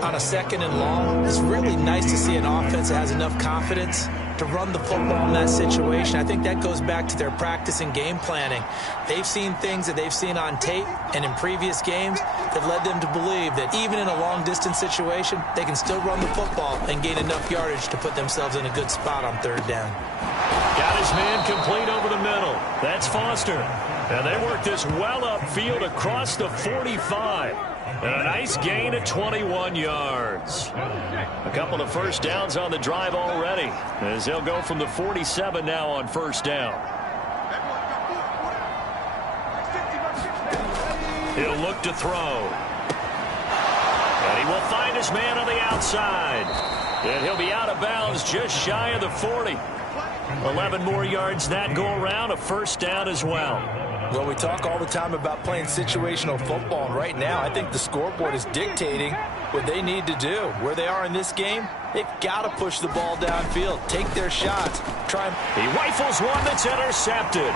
On a second and long, it's really nice to see an offense that has enough confidence to run the football in that situation. I think that goes back to their practice and game planning. They've seen things that they've seen on tape and in previous games that led them to believe that even in a long-distance situation, they can still run the football and gain enough yardage to put themselves in a good spot on third down. Got his man complete over the middle. That's Foster. And they work this well upfield across the 45. And a nice gain at 21 yards. A couple of first downs on the drive already, as they'll go from the 47 now on first down. He'll look to throw. And he will find his man on the outside. And he'll be out of bounds just shy of the 40. 11 more yards that go around, a first down as well. Well, we talk all the time about playing situational football, and right now I think the scoreboard is dictating what they need to do. Where they are in this game, they've got to push the ball downfield, take their shots, try. He rifles one that's intercepted.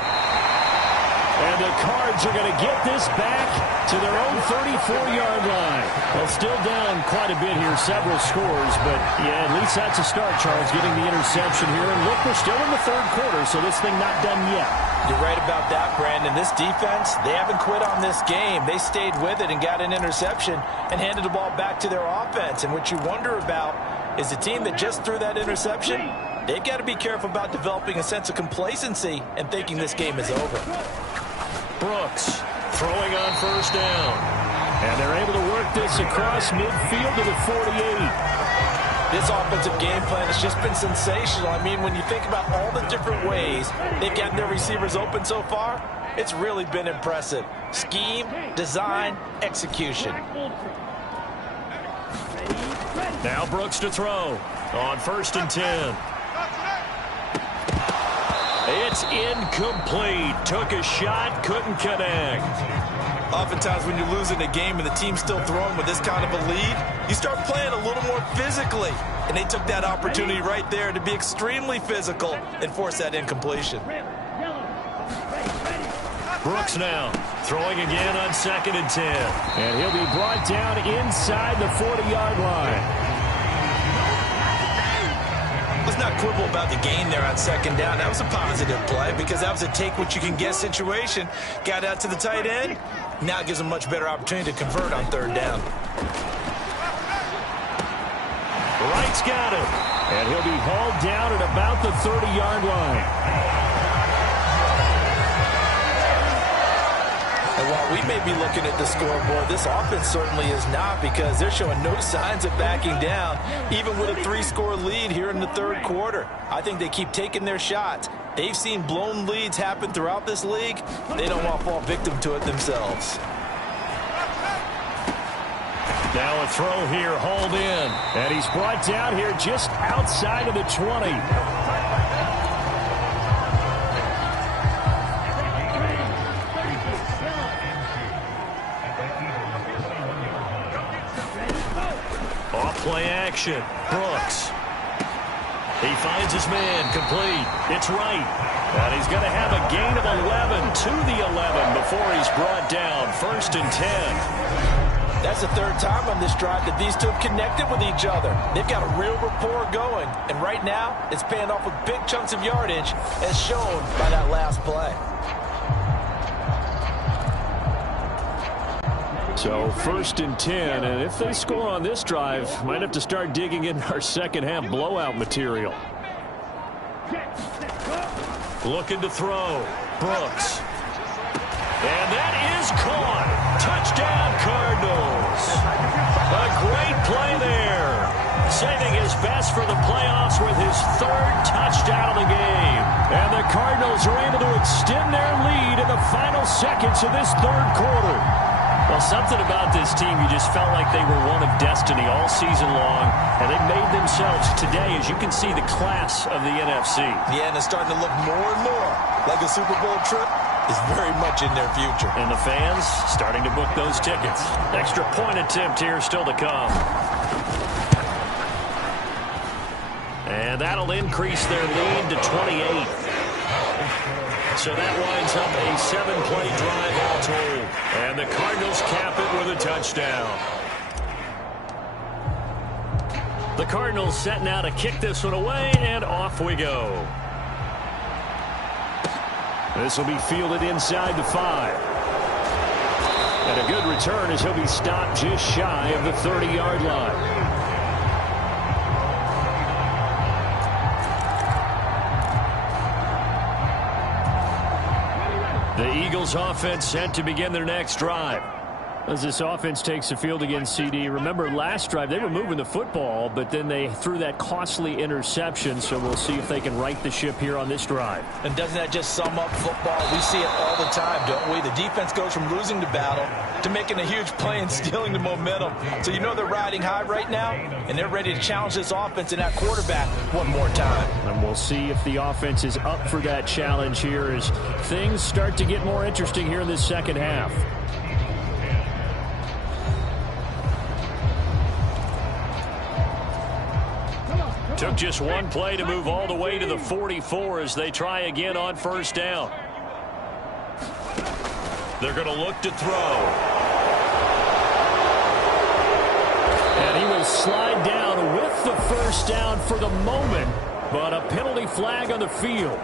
And the Cards are going to get this back to their own 34-yard line. Well, still down quite a bit here, several scores, but yeah, at least that's a start, Charles, getting the interception here. And look, we're still in the third quarter, so this thing not done yet. You're right about that, Brandon. This defense, they haven't quit on this game. They stayed with it and got an interception and handed the ball back to their offense. And what you wonder about is the team that just threw that interception, they've got to be careful about developing a sense of complacency and thinking this game is over. Brooks throwing on first down. And they're able to work this across midfield to the 48. This offensive game plan has just been sensational. I mean, when you think about all the different ways they've gotten their receivers open so far, it's really been impressive. Scheme, design, execution. Now Brooks to throw on first and 10. It's incomplete. Took a shot, couldn't connect. Oftentimes when you're losing a game and the team's still throwing with this kind of a lead, you start playing a little more physically. And they took that opportunity right there to be extremely physical and force that incompletion. Brooks now throwing again on second and 10. And he'll be brought down inside the 40-yard line. Let's not quibble about the gain there on second down. That was a positive play because that was a take-what-you-can-get situation. Got out to the tight end. Now it gives them a much better opportunity to convert on third down. Wright's got it. And he'll be hauled down at about the 30-yard line. And while we may be looking at the scoreboard, this offense certainly is not, because they're showing no signs of backing down, even with a 3-score lead here in the third quarter. I think they keep taking their shots, They've seen blown leads happen throughout this league. They don't want to fall victim to it themselves. Now a throw here, hauled in. And he's brought down here just outside of the 20. Off-play action. Brooks. He finds his man, complete. It's right. And he's going to have a gain of 11 to the 11 before he's brought down. 1st and 10. That's the 3rd time on this drive that these two have connected with each other. They've got a real rapport going. And right now, it's paying off with big chunks of yardage, as shown by that last play. So 1st and 10, and if they score on this drive, might have to start digging in our second half blowout material. Looking to throw. Brooks. And that is caught. Touchdown, Cardinals. A great play there. Saving his best for the playoffs with his 3rd touchdown of the game. And the Cardinals are able to extend their lead in the final seconds of this 3rd quarter. Well, something about this team, you just felt like they were one of destiny all season long, and they made themselves today, as you can see, the class of the NFC. Yeah, and it's starting to look more and more like a Super Bowl trip is very much in their future. And the fans starting to book those tickets. Extra point attempt here still to come. And that'll increase their lead to 28. So that winds up a 7-play drive all told. And the Cardinals cap it with a touchdown. The Cardinals setting out to kick this one away, and off we go. This will be fielded inside the 5. And a good return as he'll be stopped just shy of the 30-yard line. The Eagles offense set to begin their next drive. As this offense takes the field against CD, remember last drive they were moving the football, but then they threw that costly interception, so we'll see if they can right the ship here on this drive. And doesn't that just sum up football? We see it all the time, don't we? The defense goes from losing the battle to making a huge play and stealing the momentum. So you know they're riding high right now, and they're ready to challenge this offense and that quarterback one more time. And we'll see if the offense is up for that challenge here as things start to get more interesting here in this second half. Took just one play to move all the way to the 44 as they try again on 1st down. They're going to look to throw. And he will slide down with the 1st down for the moment, but a penalty flag on the field.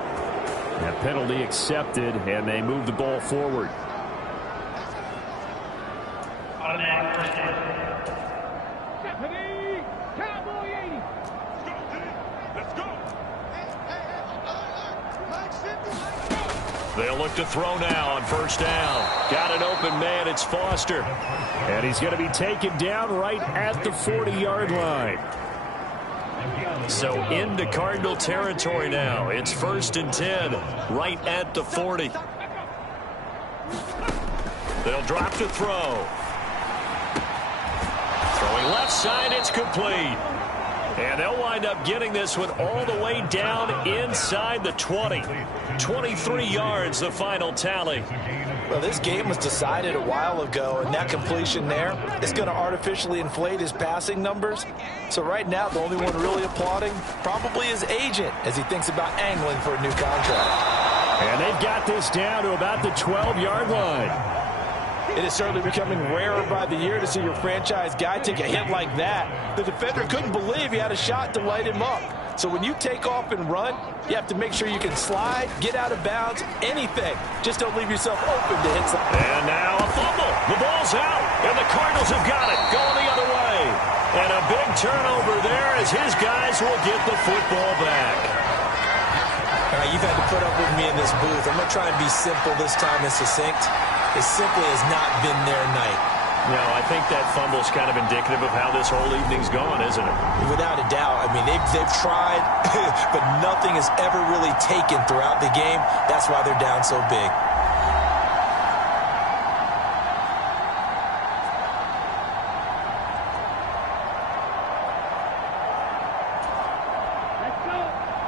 That penalty accepted, and they move the ball forward. They'll look to throw now on 1st down. Got an open man. It's Foster. And he's going to be taken down right at the 40-yard line. So into Cardinal territory now. It's 1st and 10 right at the 40. They'll drop to throw. Throwing left side. It's complete. And they'll wind up getting this one all the way down inside the 20. 23 yards, the final tally. Well, this game was decided a while ago, and that completion there is going to artificially inflate his passing numbers. So right now, the only one really applauding probably his agent as he thinks about angling for a new contract. And they've got this down to about the 12-yard line. It is certainly becoming rarer by the year to see your franchise guy take a hit like that. The defender couldn't believe he had a shot to light him up. So when you take off and run, you have to make sure you can slide, get out of bounds, anything. Just don't leave yourself open to hit something. And now a fumble. The ball's out, and the Cardinals have got it. Going the other way. And a big turnover there as his guys will get the football back. All right, you've had to put up with me in this booth. I'm going to try and be simple this time and succinct. It simply has not been their night. No, I think that fumble's kind of indicative of how this whole evening's gone, isn't it? Without a doubt. I mean, they've tried, but nothing has ever really taken throughout the game. That's why they're down so big. Let's go.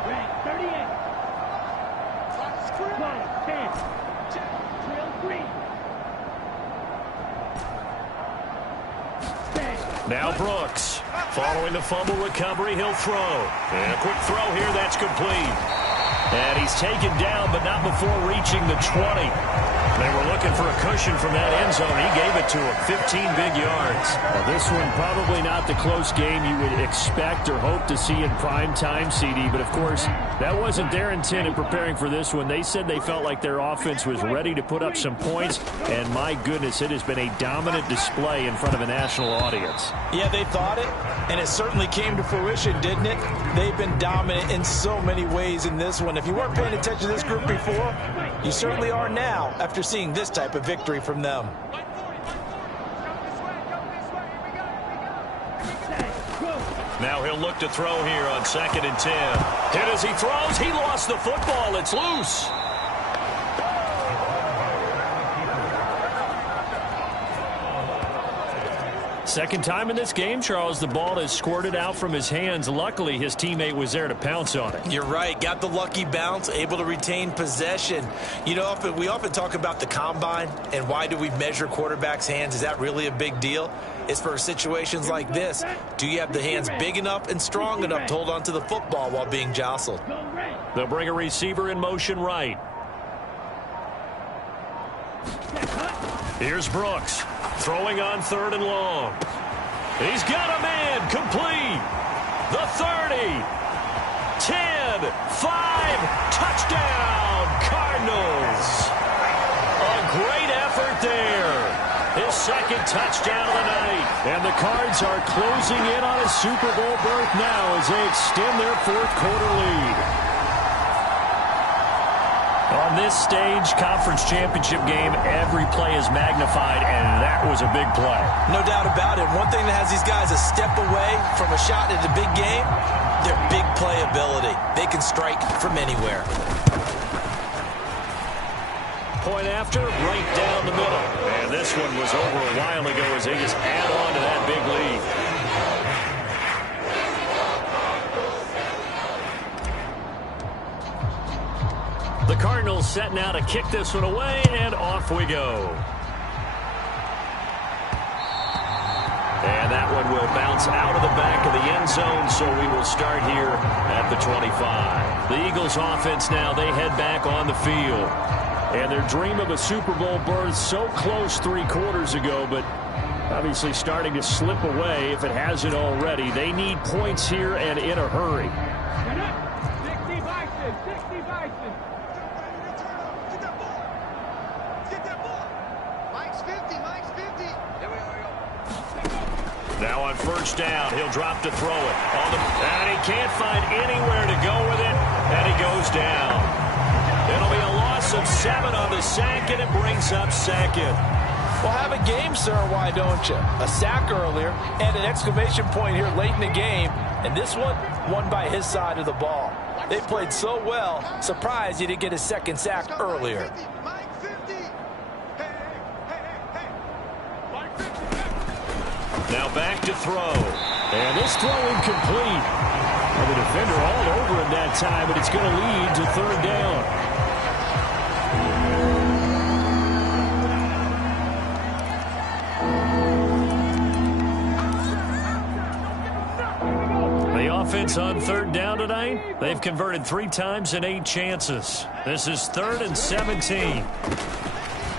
Red, 38. Ball, 10. Drill 3. Now Brooks. Following the fumble recovery, he'll throw. And a quick throw here, that's complete. And he's taken down, but not before reaching the 20. They were looking for a cushion from that end zone. He gave it to him, 15 big yards. Well, this one probably not the close game you would expect or hope to see in prime time, CD. But, of course, that wasn't their intent in preparing for this one. They said they felt like their offense was ready to put up some points. And, my goodness, it has been a dominant display in front of a national audience. Yeah, they thought it, and it certainly came to fruition, didn't it? They've been dominant in so many ways in this one. If you weren't paying attention to this group before, you certainly are now after seeing this type of victory from them. Now he'll look to throw here on 2nd and 10. Hit as he throws. He lost the football. It's loose. Second time in this game, Charles, the ball has squirted out from his hands. Luckily, his teammate was there to pounce on it. You're right. Got the lucky bounce, able to retain possession. You know, we often talk about the combine and why do we measure quarterbacks' hands. Is that really a big deal? It's for situations like this. Do you have the hands big enough and strong enough to hold on to the football while being jostled? They'll bring a receiver in motion right. Here's Brooks. Throwing on 3rd and long. He's got a man. Complete. The 30. 10. 5. Touchdown. Cardinals. A great effort there. His 2nd touchdown of the night. And the Cards are closing in on a Super Bowl berth now as they extend their 4th quarter lead. On this stage, conference championship game, every play is magnified, and that was a big play. No doubt about it. One thing that has these guys a step away from a shot at a big game, their big play ability. They can strike from anywhere. Point after, right down the middle. And this one was over a while ago as they just add on to that big lead. The Cardinals set now to kick this one away, and off we go. And that one will bounce out of the back of the end zone, so we will start here at the 25. The Eagles offense now, they head back on the field. And their dream of a Super Bowl berth so close 3 quarters ago, but obviously starting to slip away if it hasn't already. They need points here and in a hurry. 60 Bison, 60 Bison. Now on 1st down, he'll drop to throw it. And he can't find anywhere to go with it, and he goes down. It'll be a loss of 7 on the sack, and it brings up 2nd. Well, have a game, sir, why don't you? A sack earlier and an exclamation point here late in the game, and this one won by his side of the ball. They played so well, surprised he didn't get his 2nd sack earlier. Now back to throw. And this throw incomplete. Well, the defender all over him that time, but it's going to lead to 3rd down. The offense on 3rd down tonight, they've converted 3 times in 8 chances. This is 3rd and 17.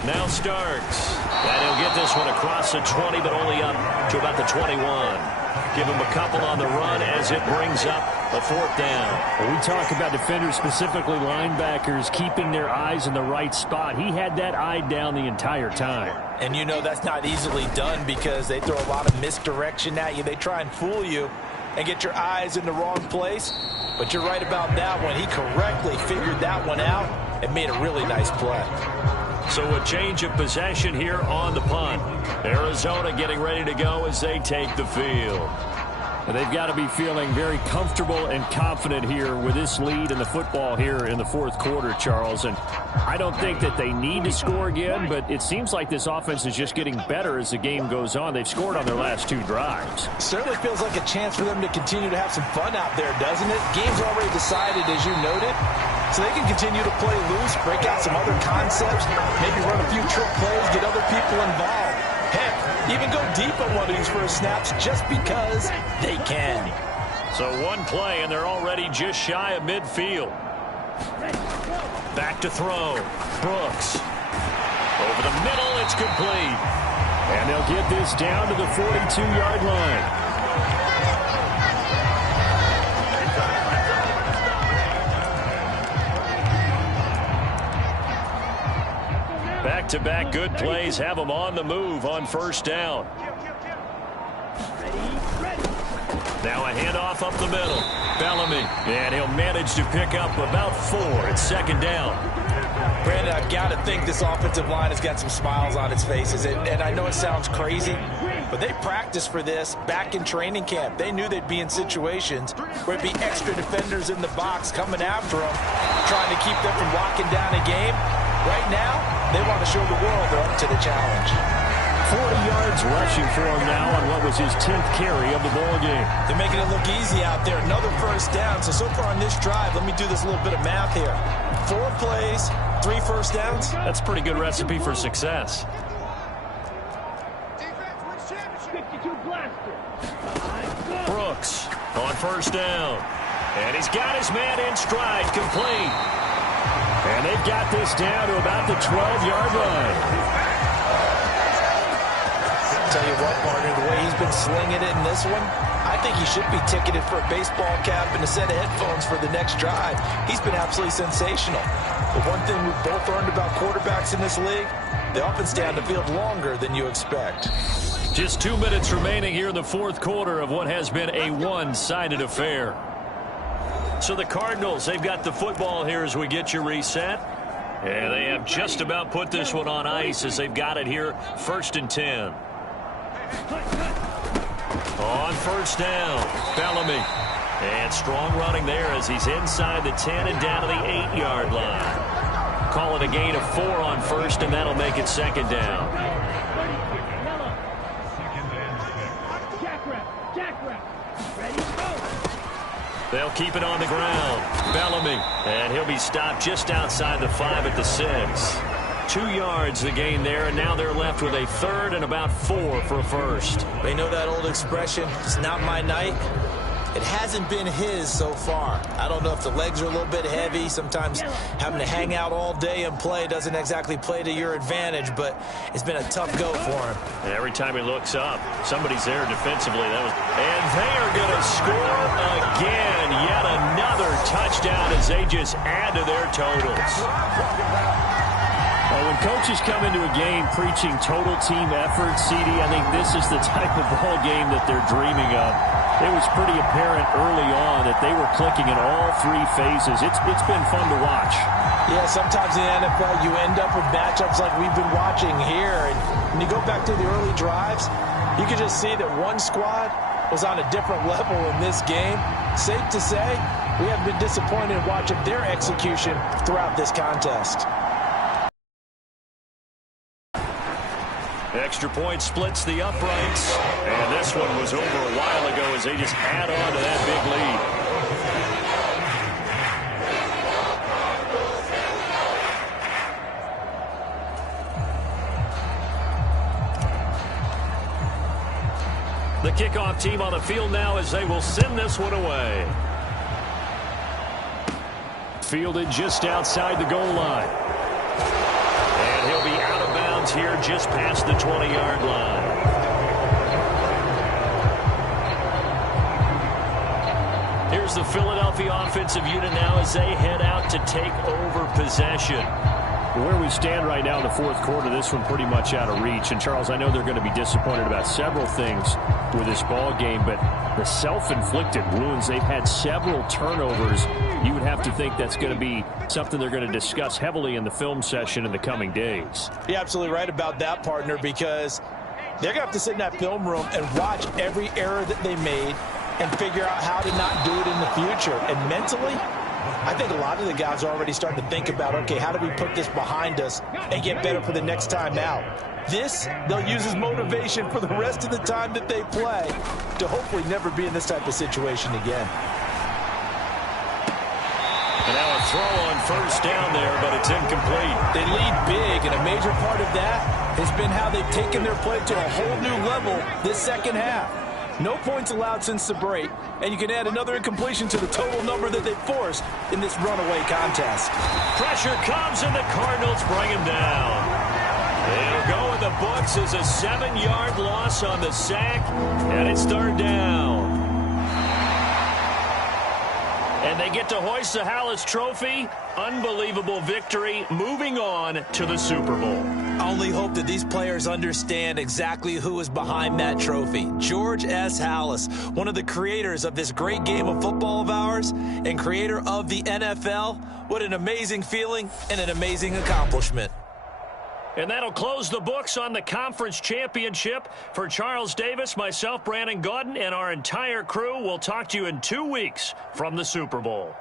Now Starks. And he'll get this one across the 20, but only up to about the 21. Give him a couple on the run as it brings up a 4th down. Well, we talk about defenders, specifically linebackers, keeping their eyes in the right spot. He had that eye down the entire time. And you know that's not easily done because they throw a lot of misdirection at you. They try and fool you and get your eyes in the wrong place. But you're right about that one. He correctly figured that one out and made a really nice play. So a change of possession here on the punt. Arizona getting ready to go as they take the field. And they've got to be feeling very comfortable and confident here with this lead in the football here in the fourth quarter, Charles. And I don't think that they need to score again, but it seems like this offense is just getting better as the game goes on. They've scored on their last 2 drives. Certainly feels like a chance for them to continue to have some fun out there, doesn't it? Game's already decided, as you noted. So they can continue to play loose, break out some other concepts, maybe run a few trick plays, get other people involved. Heck, even go deep on one of these first snaps just because they can. So one play, and they're already just shy of midfield. Back to throw. Brooks. Over the middle, it's complete. And they'll get this down to the 42-yard line. Back-to-back good plays have them on the move on first down. Now a handoff up the middle. Bellamy, and he'll manage to pick up about 4 at second down. Brandon, I've got to think this offensive line has got some smiles on its faces. And I know it sounds crazy, but they practiced for this back in training camp. They knew they'd be in situations where it'd be extra defenders in the box coming after them, trying to keep them from locking down a game. Right now, they want to show the world they're up to the challenge. 40 yards rushing for him now on what was his 10th carry of the ball game. They're making it look easy out there. Another first down. So far on this drive, let me do this little bit of math here. 4 plays, 3 first downs. That's a pretty good recipe for success. Brooks on first down. And he's got his man in stride, complete. And they've got this down to about the 12-yard line. Tell you what, partner, the way he's been slinging it in this one, I think he should be ticketed for a baseball cap and a set of headphones for the next drive. He's been absolutely sensational. But one thing we've both learned about quarterbacks in this league, they often stay on the field longer than you expect. Just 2 minutes remaining here in the fourth quarter of what has been a one-sided affair. So the Cardinals, they've got the football here as we get you reset. And they have just about put this one on ice as they've got it here, 1st and 10. On first down, Bellamy. And strong running there as he's inside the 10 and down to the 8-yard line. Call it a gain of 4 on first, and that'll make it second down. They'll keep it on the ground. Bellamy, and he'll be stopped just outside the 5 at the 6. 2 yards the gain there, and now they're left with a 3rd and about 4 for a first. They know that old expression, it's not my night. It hasn't been his so far. I don't know if the legs are a little bit heavy. Sometimes having to hang out all day and play doesn't exactly play to your advantage, but it's been a tough go for him. And every time he looks up, somebody's there defensively. And they are going to score again. Yet another touchdown as they just add to their totals. Well, when coaches come into a game preaching total team effort, CD, I think this is the type of ball game that they're dreaming of. It was pretty apparent early on that they were clicking in all 3 phases. It's been fun to watch. Yeah, sometimes in the NFL you end up with matchups like we've been watching here. And when you go back to the early drives, you can just see that one squad was on a different level in this game. Safe to say, we have been disappointed in watching their execution throughout this contest. Extra point splits the uprights. And this one was over a while ago as they just add on to that big lead. The kickoff team on the field now as they will send this one away. Fielded just outside the goal line. And he'll be out of bounds here just past the 20-yard line. Here's the Philadelphia offensive unit now as they head out to take over possession. Where we stand right now in the fourth quarter, this one pretty much out of reach. And, Charles, I know they're going to be disappointed about several things with this ball game, but the self-inflicted wounds, they've had several turnovers. You would have to think that's going to be something they're going to discuss heavily in the film session in the coming days. You're absolutely right about that, partner, because they're going to have to sit in that film room and watch every error that they made and figure out how to not do it in the future. And mentally, I think a lot of the guys are already starting to think about, okay, how do we put this behind us and get better for the next time out? This, they'll use as motivation for the rest of the time that they play to hopefully never be in this type of situation again. And now a throw on first down there, but it's incomplete. They lead big, and a major part of that has been how they've taken their play to a whole new level this second half. No points allowed since the break, and you can add another incompletion to the total number that they forced in this runaway contest. Pressure comes, and the Cardinals bring him down. It'll go in the books as a 7-yard loss on the sack, and it's third down. And they get to hoist the Hallis Trophy. Unbelievable victory, moving on to the Super Bowl. I only hope that these players understand exactly who is behind that trophy. George S. Hallis, one of the creators of this great game of football of ours and creator of the NFL. What an amazing feeling and an amazing accomplishment. And that'll close the books on the conference championship. For Charles Davis, myself, Brandon Gaudin, and our entire crew, we'll talk to you in 2 weeks from the Super Bowl.